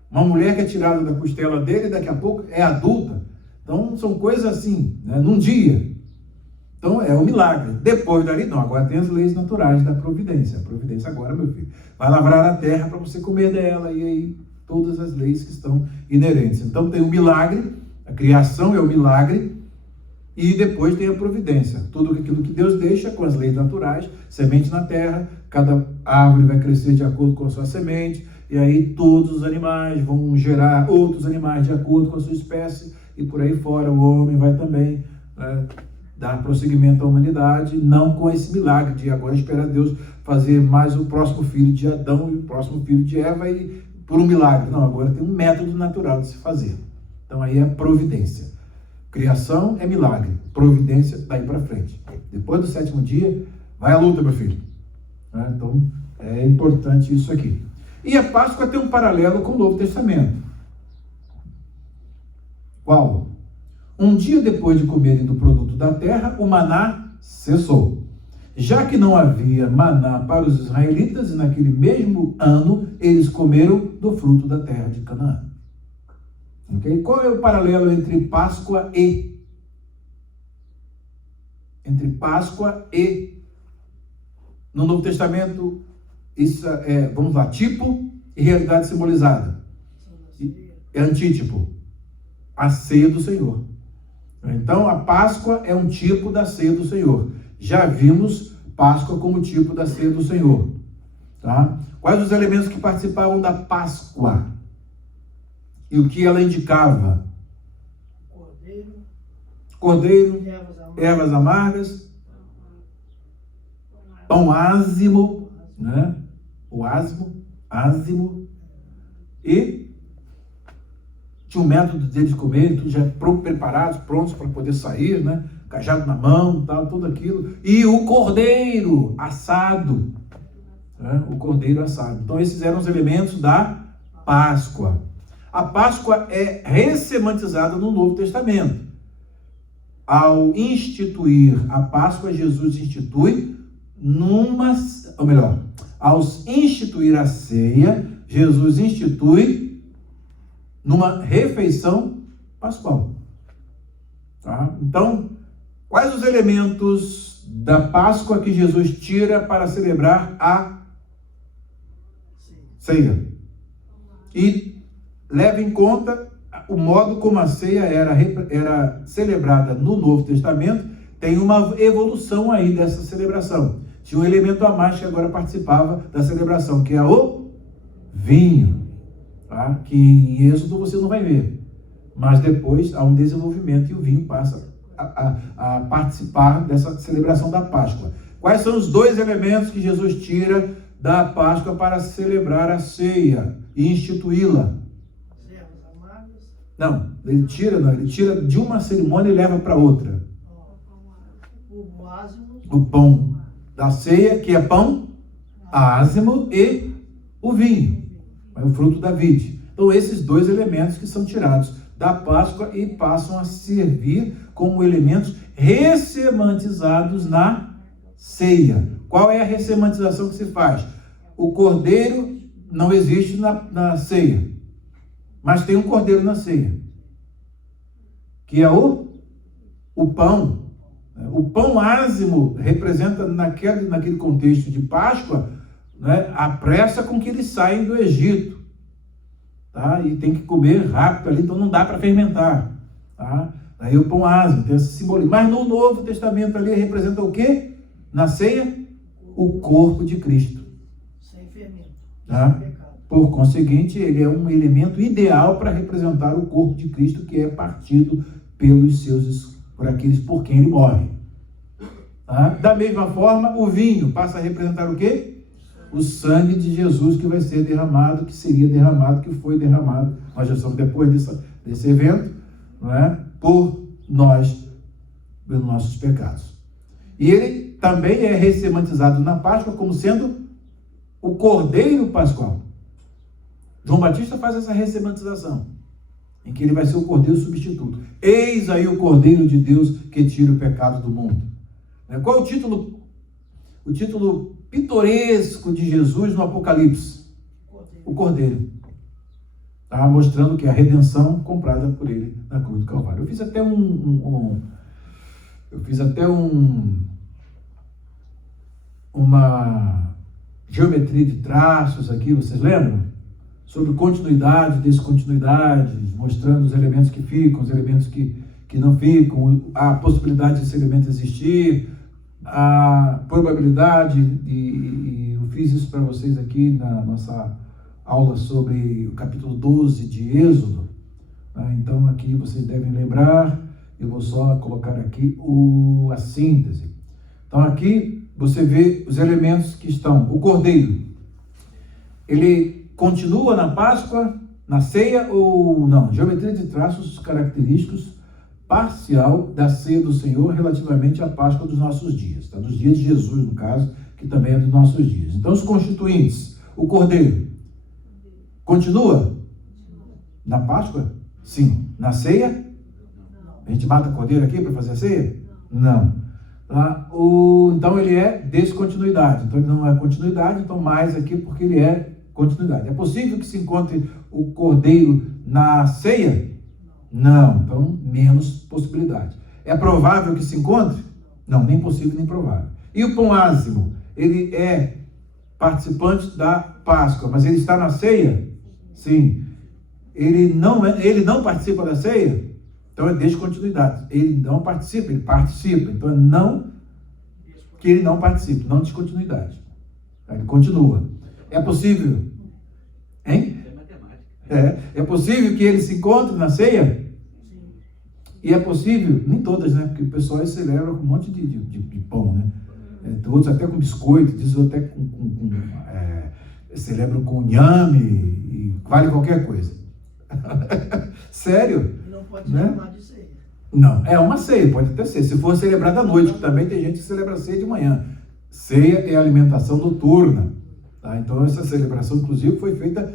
Uma mulher que é tirada da costela dele, daqui a pouco é adulta. Então, são coisas assim, né? Num dia. Então, é um milagre. Depois dali, não, agora tem as leis naturais da providência. A providência agora, meu filho, vai lavrar a terra para você comer dela, e aí todas as leis que estão inerentes. Então, tem o milagre, a criação é o milagre, e depois tem a providência. Tudo aquilo que Deus deixa com as leis naturais, semente na terra, cada árvore vai crescer de acordo com a sua semente, e aí todos os animais vão gerar outros animais de acordo com a sua espécie, e por aí fora o homem vai também dar prosseguimento à humanidade, não com esse milagre de agora esperar Deus fazer mais o próximo filho de Adão e o próximo filho de Eva, e por um milagre. Não, agora tem um método natural de se fazer. Então aí é providência. Criação é milagre, providência daí para frente. Depois do 7º dia, vai a luta, meu filho. Então, é importante isso aqui. E a Páscoa tem um paralelo com o Novo Testamento. Qual? Um dia depois de comerem do produto da terra, o maná cessou. Já que não havia maná para os israelitas, e naquele mesmo ano, eles comeram do fruto da terra de Canaã. Okay? Qual é o paralelo entre Páscoa e? Entre Páscoa e? No Novo Testamento, isso é, vamos lá, tipo e realidade simbolizada. É antítipo. A ceia do Senhor. Então, a Páscoa é um tipo da ceia do Senhor. Já vimos Páscoa como tipo da ceia do Senhor. Tá? Quais os elementos que participavam da Páscoa? E o que ela indicava? Cordeiro, ervas amargas, pão ázimo, né? O ázimo, e tinha um método deles comerem, tudo já preparados, prontos para poder sair, né? Cajado na mão, tal, tudo aquilo. E o cordeiro assado, né? O cordeiro assado. Então esses eram os elementos da Páscoa. A Páscoa é ressemantizada no Novo Testamento. Ao instituir a Páscoa, Jesus institui ao instituir a ceia, Jesus institui numa refeição pascual. Tá? Então, quais os elementos da Páscoa que Jesus tira para celebrar a ceia? E leve em conta o modo como a ceia era celebrada no Novo Testamento. Tem uma evolução aí dessa celebração. Tinha um elemento a mais que agora participava da celebração, que é o vinho. Tá? Que em Êxodo você não vai ver. Mas depois há um desenvolvimento e o vinho passa a participar dessa celebração da Páscoa. Quais são os dois elementos que Jesus tira da Páscoa para celebrar a ceia e instituí-la? Não, ele tira de uma cerimônia e leva para outra. O pão da ceia, que é pão ázimo, e o vinho, é o fruto da vide. Então esses dois elementos que são tirados da Páscoa e passam a servir como elementos ressemantizados na ceia. Qual é a ressemantização que se faz? O cordeiro não existe na ceia, mas tem um cordeiro na ceia, que é o pão. O pão ázimo representa, naquele contexto de Páscoa, né, a pressa com que eles saem do Egito. Tá? E tem que comer rápido ali, então não dá para fermentar. Tá? Aí o pão ázimo tem esse simbolismo. Mas no Novo Testamento ali representa o quê? Na ceia, o corpo de Cristo. Sem fermento. Tá? Sem pecado. Por conseguinte, ele é um elemento ideal para representar o corpo de Cristo, que é partido por aqueles por quem ele morre. Tá? Da mesma forma, o vinho passa a representar o quê? O sangue de Jesus que vai ser derramado, que seria derramado, que foi derramado. Nós já estamos depois desse evento, não é? Por nós, pelos nossos pecados. E ele também é ressemantizado na Páscoa como sendo o Cordeiro Pascual. João Batista faz essa ressemantização, em que ele vai ser o Cordeiro substituto. Eis aí o Cordeiro de Deus que tira o pecado do mundo. Qual é o título? O título pitoresco de Jesus no Apocalipse? O Cordeiro. Está mostrando que a redenção comprada por ele na cruz do Calvário. Eu fiz até uma geometria de traços aqui, vocês lembram? Sobre continuidade, descontinuidade, mostrando os elementos que ficam, os elementos que não ficam, a possibilidade desse elemento existir, a probabilidade, e eu fiz isso para vocês aqui na nossa aula sobre o capítulo 12 de Êxodo. Então aqui vocês devem lembrar, eu vou só colocar aqui a síntese. Então aqui você vê os elementos que estão. O Cordeiro, ele continua na Páscoa, na ceia ou não? Geometria de traços característicos parcial da ceia do Senhor relativamente à Páscoa dos nossos dias, tá? Dos dias de Jesus, no caso, que também é dos nossos dias. Então os constituintes, o Cordeiro, continua na Páscoa? Sim. Na ceia? A gente mata cordeiro aqui para fazer a ceia? Não. Então ele é descontinuidade. Então ele não é continuidade, então mais aqui porque ele é continuidade. É possível que se encontre o cordeiro na ceia? Não. Então menos possibilidade. É provável que se encontre? Não, nem possível nem provável. E o pão ázimo? Ele é participante da Páscoa, mas ele está na ceia? Sim. Ele não participa da ceia? Então é descontinuidade. Ele não participa, ele participa. Então é não que ele não participa, não descontinuidade. Ele continua. É possível? Hein? É possível que ele se encontre na ceia? E é possível, nem todas, né? Porque o pessoal celebra com um monte de pão, né? Outros até com biscoito, diz até celebram com inhame, e vale qualquer coisa. Sério? Não pode né? chamar de ceia. Não, é uma ceia, pode até ser. Se for celebrada à noite, que também tem gente que celebra a ceia de manhã. Ceia é alimentação noturna. Tá? Então essa celebração, inclusive, foi feita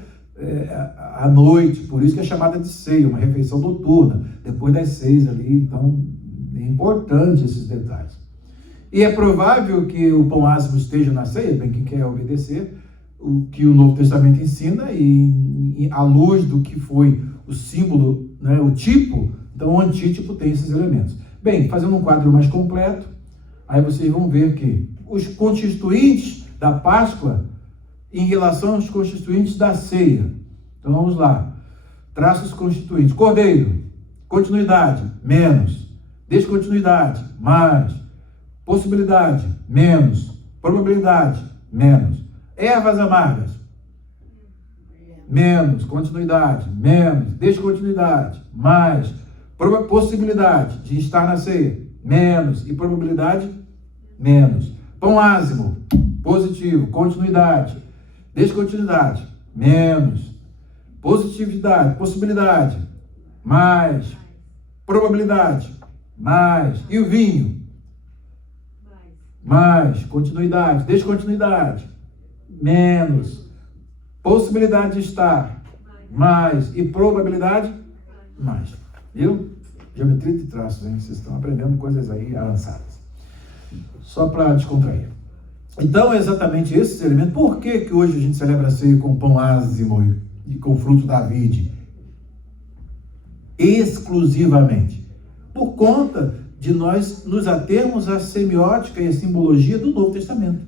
à noite, por isso que é chamada de ceia, uma refeição noturna, depois das 6 ali. Então é importante esses detalhes. E é provável que o pão ázimo esteja na ceia, bem, quem quer obedecer o que o Novo Testamento ensina, e à luz do que foi o símbolo, né, o tipo, então o antítipo tem esses elementos. Bem, fazendo um quadro mais completo, aí vocês vão ver que os constituintes da Páscoa em relação aos constituintes da ceia. Então vamos lá. Traços constituintes. Cordeiro, continuidade, menos. Descontinuidade, mais. Possibilidade, menos. Probabilidade, menos. Ervas amargas, menos. Continuidade, menos. Descontinuidade, mais. Possibilidade de estar na ceia, menos. E probabilidade, menos. Pão ázimo, positivo. Continuidade, descontinuidade, menos. Positividade, possibilidade, mais. Probabilidade, mais. E o vinho? Mais. Continuidade, descontinuidade, menos. Possibilidade de estar, mais. E probabilidade, mais. Viu? Geometria de traços, hein? Vocês estão aprendendo coisas aí avançadas. Só para descontrair. Então, é exatamente esses elementos. Por que hoje a gente celebra a ceia com pão ázimo e com fruto da vide? Exclusivamente. Por conta de nós nos atermos à semiótica e à simbologia do Novo Testamento.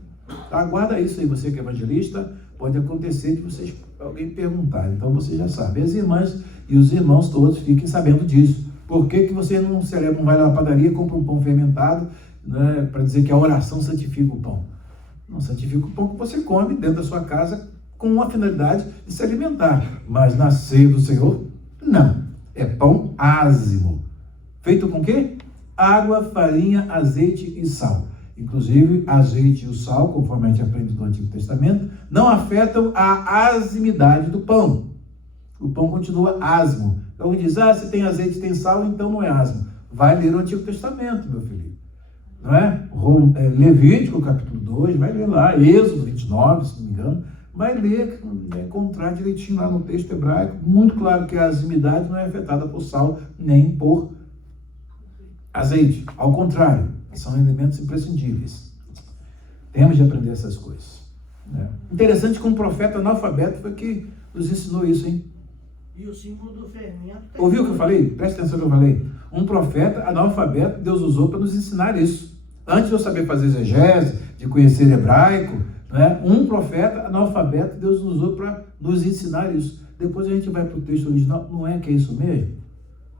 Tá? Guarda isso aí, você que é evangelista, pode acontecer de alguém perguntar. Então, você já sabe. As irmãs e os irmãos todos fiquem sabendo disso. Por que você não celebra, não vai lá na padaria e compra um pão fermentado, né, para dizer que a oração santifica o pão? Não santifica o pão que você come dentro da sua casa com uma finalidade de se alimentar. Mas na ceia do Senhor, não. É pão ázimo. Feito com o quê? Água, farinha, azeite e sal. Inclusive, azeite e o sal, conforme a gente aprende no Antigo Testamento, não afetam a azimidade do pão. O pão continua ázimo. Então, diz, se tem azeite e tem sal, então não é ázimo. Vai ler o Antigo Testamento, meu filho. Não é? Levítico, capítulo 2, vai ler lá, Êxodo 29, se não me engano, vai ler, encontrar direitinho lá no texto hebraico, muito claro que a azimidade não é afetada por sal, nem por azeite. Ao contrário, São elementos imprescindíveis. Temos de aprender essas coisas. Né? Interessante que um profeta analfabeto foi que nos ensinou isso, hein? E o símbolo do fermento... Ouviu o que eu falei? Preste atenção no que eu falei. Um profeta analfabeto, Deus usou para nos ensinar isso. Antes de eu saber fazer exegese, de conhecer hebraico, né? Um profeta analfabeto, Deus usou para nos ensinar isso. Depois a gente vai para o texto original, não é que é isso mesmo?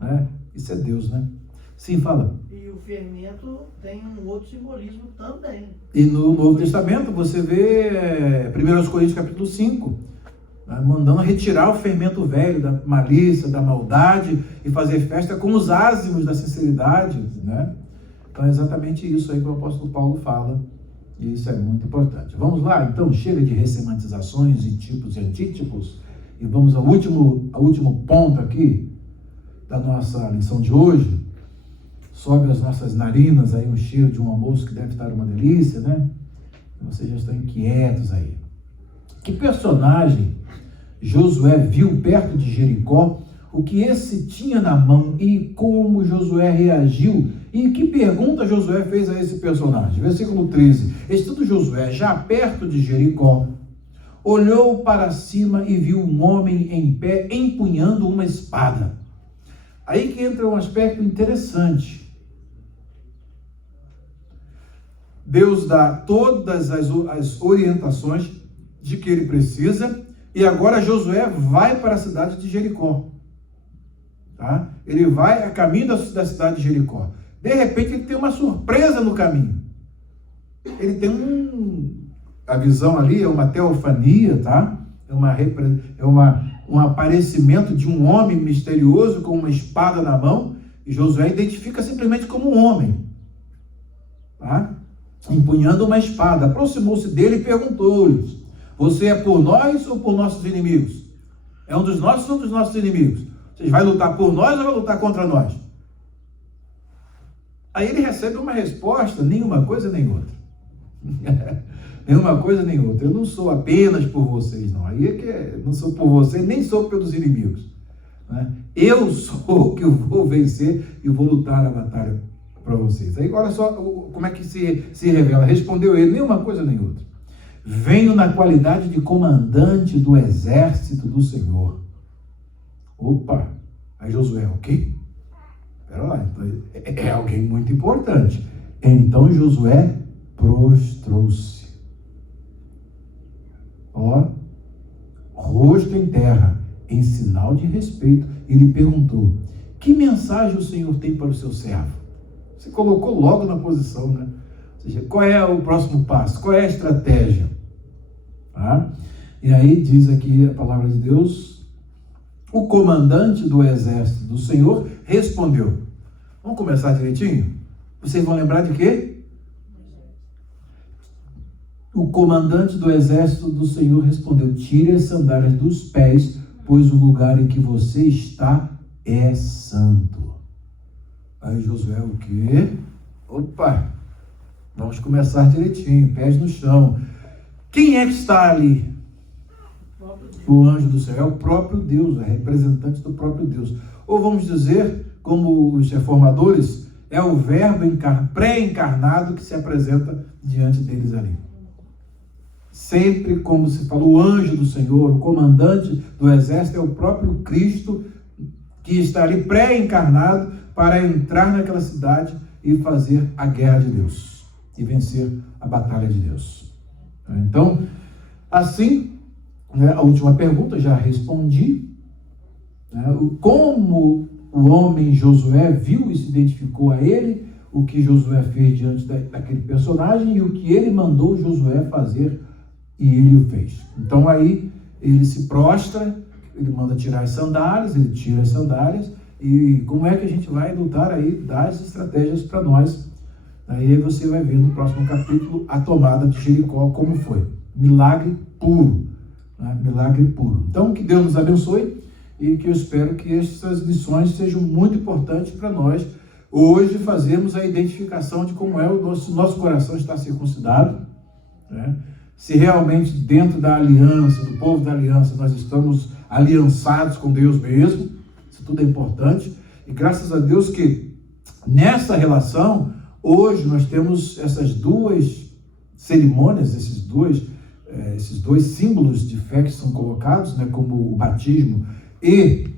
Né? Isso é Deus, né? Sim, fala. E o fermento tem um outro simbolismo também. E no Novo Testamento você vê 1 Coríntios capítulo 5, né, mandando retirar o fermento velho da malícia, da maldade e fazer festa com os ázimos da sinceridade, né? Então é exatamente isso aí que o apóstolo Paulo fala, e isso é muito importante. Vamos lá, então, chega de ressemantizações e tipos e antítipos, e vamos ao último ponto aqui da nossa lição de hoje. Sobe as nossas narinas aí um cheiro de um almoço que deve estar uma delícia, né? Vocês já estão inquietos aí. Que personagem Josué viu perto de Jericó? O que esse tinha na mão e como Josué reagiu? E que pergunta Josué fez a esse personagem? Versículo 13. Estando Josué já perto de Jericó, olhou para cima e viu um homem em pé empunhando uma espada. Aí que entra um aspecto interessante. Deus dá todas as orientações de que ele precisa, e agora Josué vai para a cidade de Jericó. Tá? Ele vai a caminho da cidade de Jericó. De repente ele tem uma surpresa no caminho. Ele tem a visão ali é uma teofania, tá? Um aparecimento de um homem misterioso com uma espada na mão, e Josué identifica simplesmente como um homem, tá? Empunhando uma espada. Aproximou-se dele e perguntou-lhes: você é por nós ou por nossos inimigos? É um dos nossos ou um dos nossos inimigos? Vocês vai lutar por nós ou vai lutar contra nós? Aí ele recebe uma resposta: nenhuma coisa nem outra. Nenhuma coisa nem outra. Eu não sou apenas por vocês, não. Aí é que não sou por vocês, nem sou pelos inimigos. Né? Eu sou o que eu vou vencer e vou lutar a batalha para vocês. Aí olha só como é que se revela. Respondeu ele: nenhuma coisa nem outra. Venho na qualidade de comandante do exército do Senhor. Opa! Aí Josué: o quê? Espera lá, então, é alguém muito importante. Então Josué prostrou-se. Ó, rosto em terra, em sinal de respeito, e lhe perguntou: que mensagem o Senhor tem para o seu servo? Você colocou logo na posição, né? Ou seja, qual é o próximo passo? Qual é a estratégia? Tá? E aí diz aqui a palavra de Deus: o comandante do exército do Senhor respondeu. Vamos começar direitinho? Vocês vão lembrar de quê? O comandante do exército do Senhor respondeu: tire as sandálias dos pés, pois o lugar em que você está é santo. Aí Josué: o quê? Opa! Vamos começar direitinho, pés no chão. Quem é que está ali? O anjo do céu. É o próprio Deus, é representante do próprio Deus. Ou vamos dizer, como os reformadores, é o verbo pré-encarnado que se apresenta diante deles ali. Sempre, como se fala, o anjo do Senhor, o comandante do exército, é o próprio Cristo que está ali pré-encarnado para entrar naquela cidade e fazer a guerra de Deus e vencer a batalha de Deus. Então, assim, a última pergunta já respondi. Como o homem Josué viu e se identificou a ele, o que Josué fez diante daquele personagem e o que ele mandou Josué fazer, e ele o fez. Então aí ele se prostra, ele manda tirar as sandálias, ele tira as sandálias, e como é que a gente vai lutar aí, dar as estratégias para nós. Aí você vai ver no próximo capítulo a tomada de Jericó, como foi. Milagre puro. Né? Milagre puro. Então, que Deus nos abençoe e que eu espero que essas lições sejam muito importantes para nós hoje fazermos a identificação de como é o nosso coração está circuncidado, né? Se realmente dentro da aliança, do povo da aliança, nós estamos aliançados com Deus mesmo. Isso tudo é importante. E graças a Deus que nessa relação Hoje nós temos essas duas cerimônias, esses dois símbolos de fé que são colocados, né, como o batismo e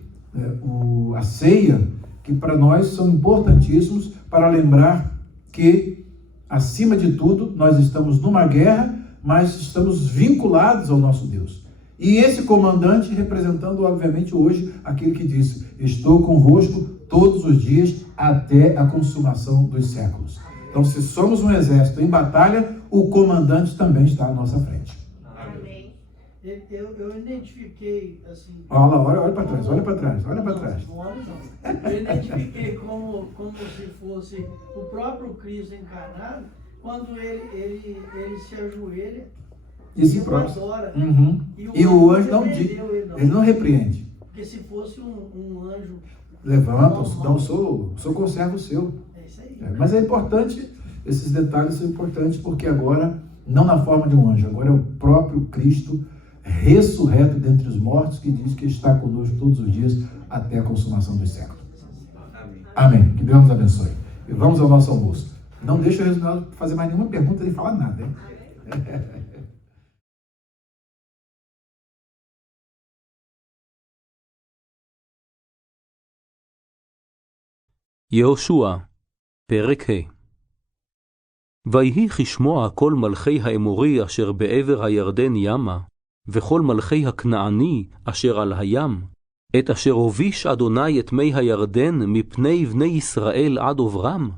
a ceia, que para nós são importantíssimos para lembrar que, acima de tudo, nós estamos numa guerra, mas estamos vinculados ao nosso Deus. E esse comandante representando, obviamente, hoje aquele que disse: estou convosco todos os dias até a consumação dos séculos. Então, se somos um exército em batalha, o comandante também está à nossa frente. Amém. Eu identifiquei, assim... Olha para trás, olha para trás, olha para trás. Não olha não. Eu identifiquei como se fosse o próprio Cristo encarnado, quando ele se ajoelha e se prostra. Adora. Uhum. E o anjo não diz, ele não repreende. Porque se fosse um anjo... Levanta, não, sou conservo seu. É isso aí. Mas é importante, esses detalhes são importantes, porque agora, não na forma de um anjo, agora é o próprio Cristo ressurreto dentre os mortos, que diz que está conosco todos os dias até a consumação dos séculos. Amém. Que Deus nos abençoe. E vamos ao nosso almoço. Não deixa o Reginaldo fazer mais nenhuma pergunta nem falar nada, hein? יהושע, פרק ה'. ויהי כשמוע כל מלכי האמורי אשר בעבר הירדן ימה, וכל מלכי הכנעני אשר על הים, את אשר הוביש אדוני את מי הירדן מפני בני ישראל עד עוברם,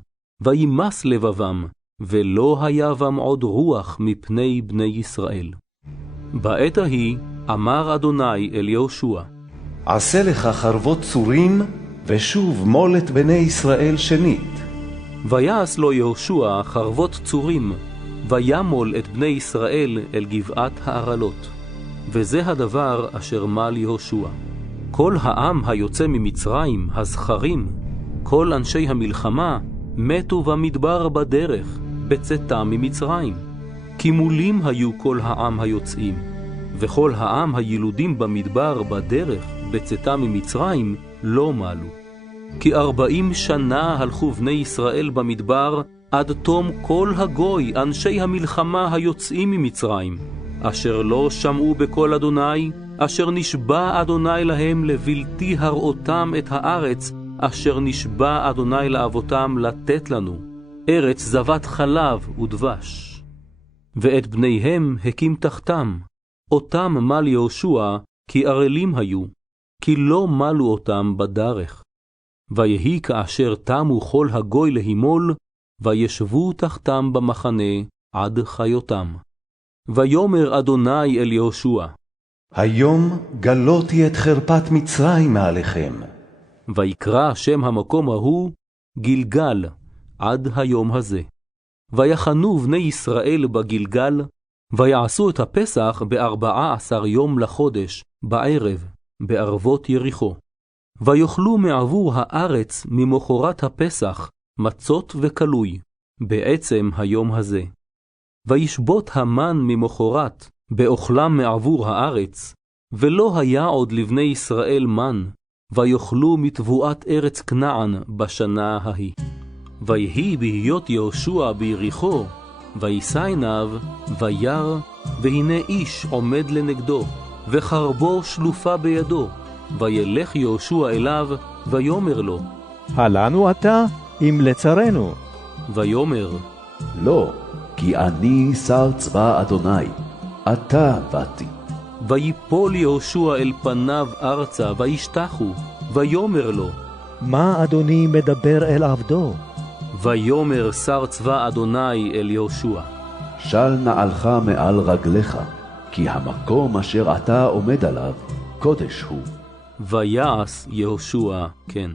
וימס לבבם, ולא היה בם עוד רוח מפני בני ישראל. בעת ההיא אמר אדוני אל יהושע, עשה לך חרבות צורים, ושוב מול את בני ישראל שנית. ויעש לו יהושע חרבות צורים, וימול את בני ישראל אל גבעת הערלות. וזה הדבר אשר מל יהושע. כל העם היוצא ממצרים, הזכרים, כל אנשי המלחמה, מתו במדבר בדרך, בצאתם ממצרים. כי מולים היו כל העם היוצאים, וכל העם הילודים במדבר בדרך, בצאתם ממצרים, לא מלו. כי 40 שנה הלכו בני ישראל במדבר, עד תום כל הגוי, אנשי המלחמה היוצאים ממצרים, אשר לא שמעו בקול אדוני, אשר נשבע אדוני להם לבלתי הראותם את הארץ, אשר נשבע אדוני לאבותם לתת לנו, ארץ זבת חלב ודבש. ואת בניהם הקים תחתם, אותם מל יהושע, כי ערלים היו, כי לא מלו אותם בדרך. ויהי כאשר תמו כל הגוי להימול, וישבו תחתם במחנה עד חיותם. ויאמר אדוני אל יהושע, היום גלותי את חרפת מצרים מעליכם. ויקרא שם המקום ההוא גלגל עד היום הזה. ויחנו בני ישראל בגלגל, ויעשו את הפסח ב14 יום לחודש, בערב, בערבות יריחו. ויאכלו מעבור הארץ ממחרת הפסח, מצות וכלוי, בעצם היום הזה. וישבות המן ממחרת, באוכלם מעבור הארץ, ולא היה עוד לבני ישראל מן, ויאכלו מתבואת ארץ כנען בשנה ההיא. ויהי בהיות יהושע ביריחו, וישא עיניו, וירא, והנה איש עומד לנגדו, וחרבו שלופה בידו. וילך יהושע אליו, ויאמר לו, הלנו אתה, אם לצרנו. ויאמר, לא, כי אני שר צבא אדוני, אתה באתי. ויפול יהושע אל פניו ארצה, וישתחו, ויאמר לו, מה אדוני מדבר אל עבדו? ויאמר שר צבא אדוני אל יהושע, של נעלך מעל רגליך, כי המקום אשר אתה עומד עליו, קודש הוא. ויעש יהושע כן.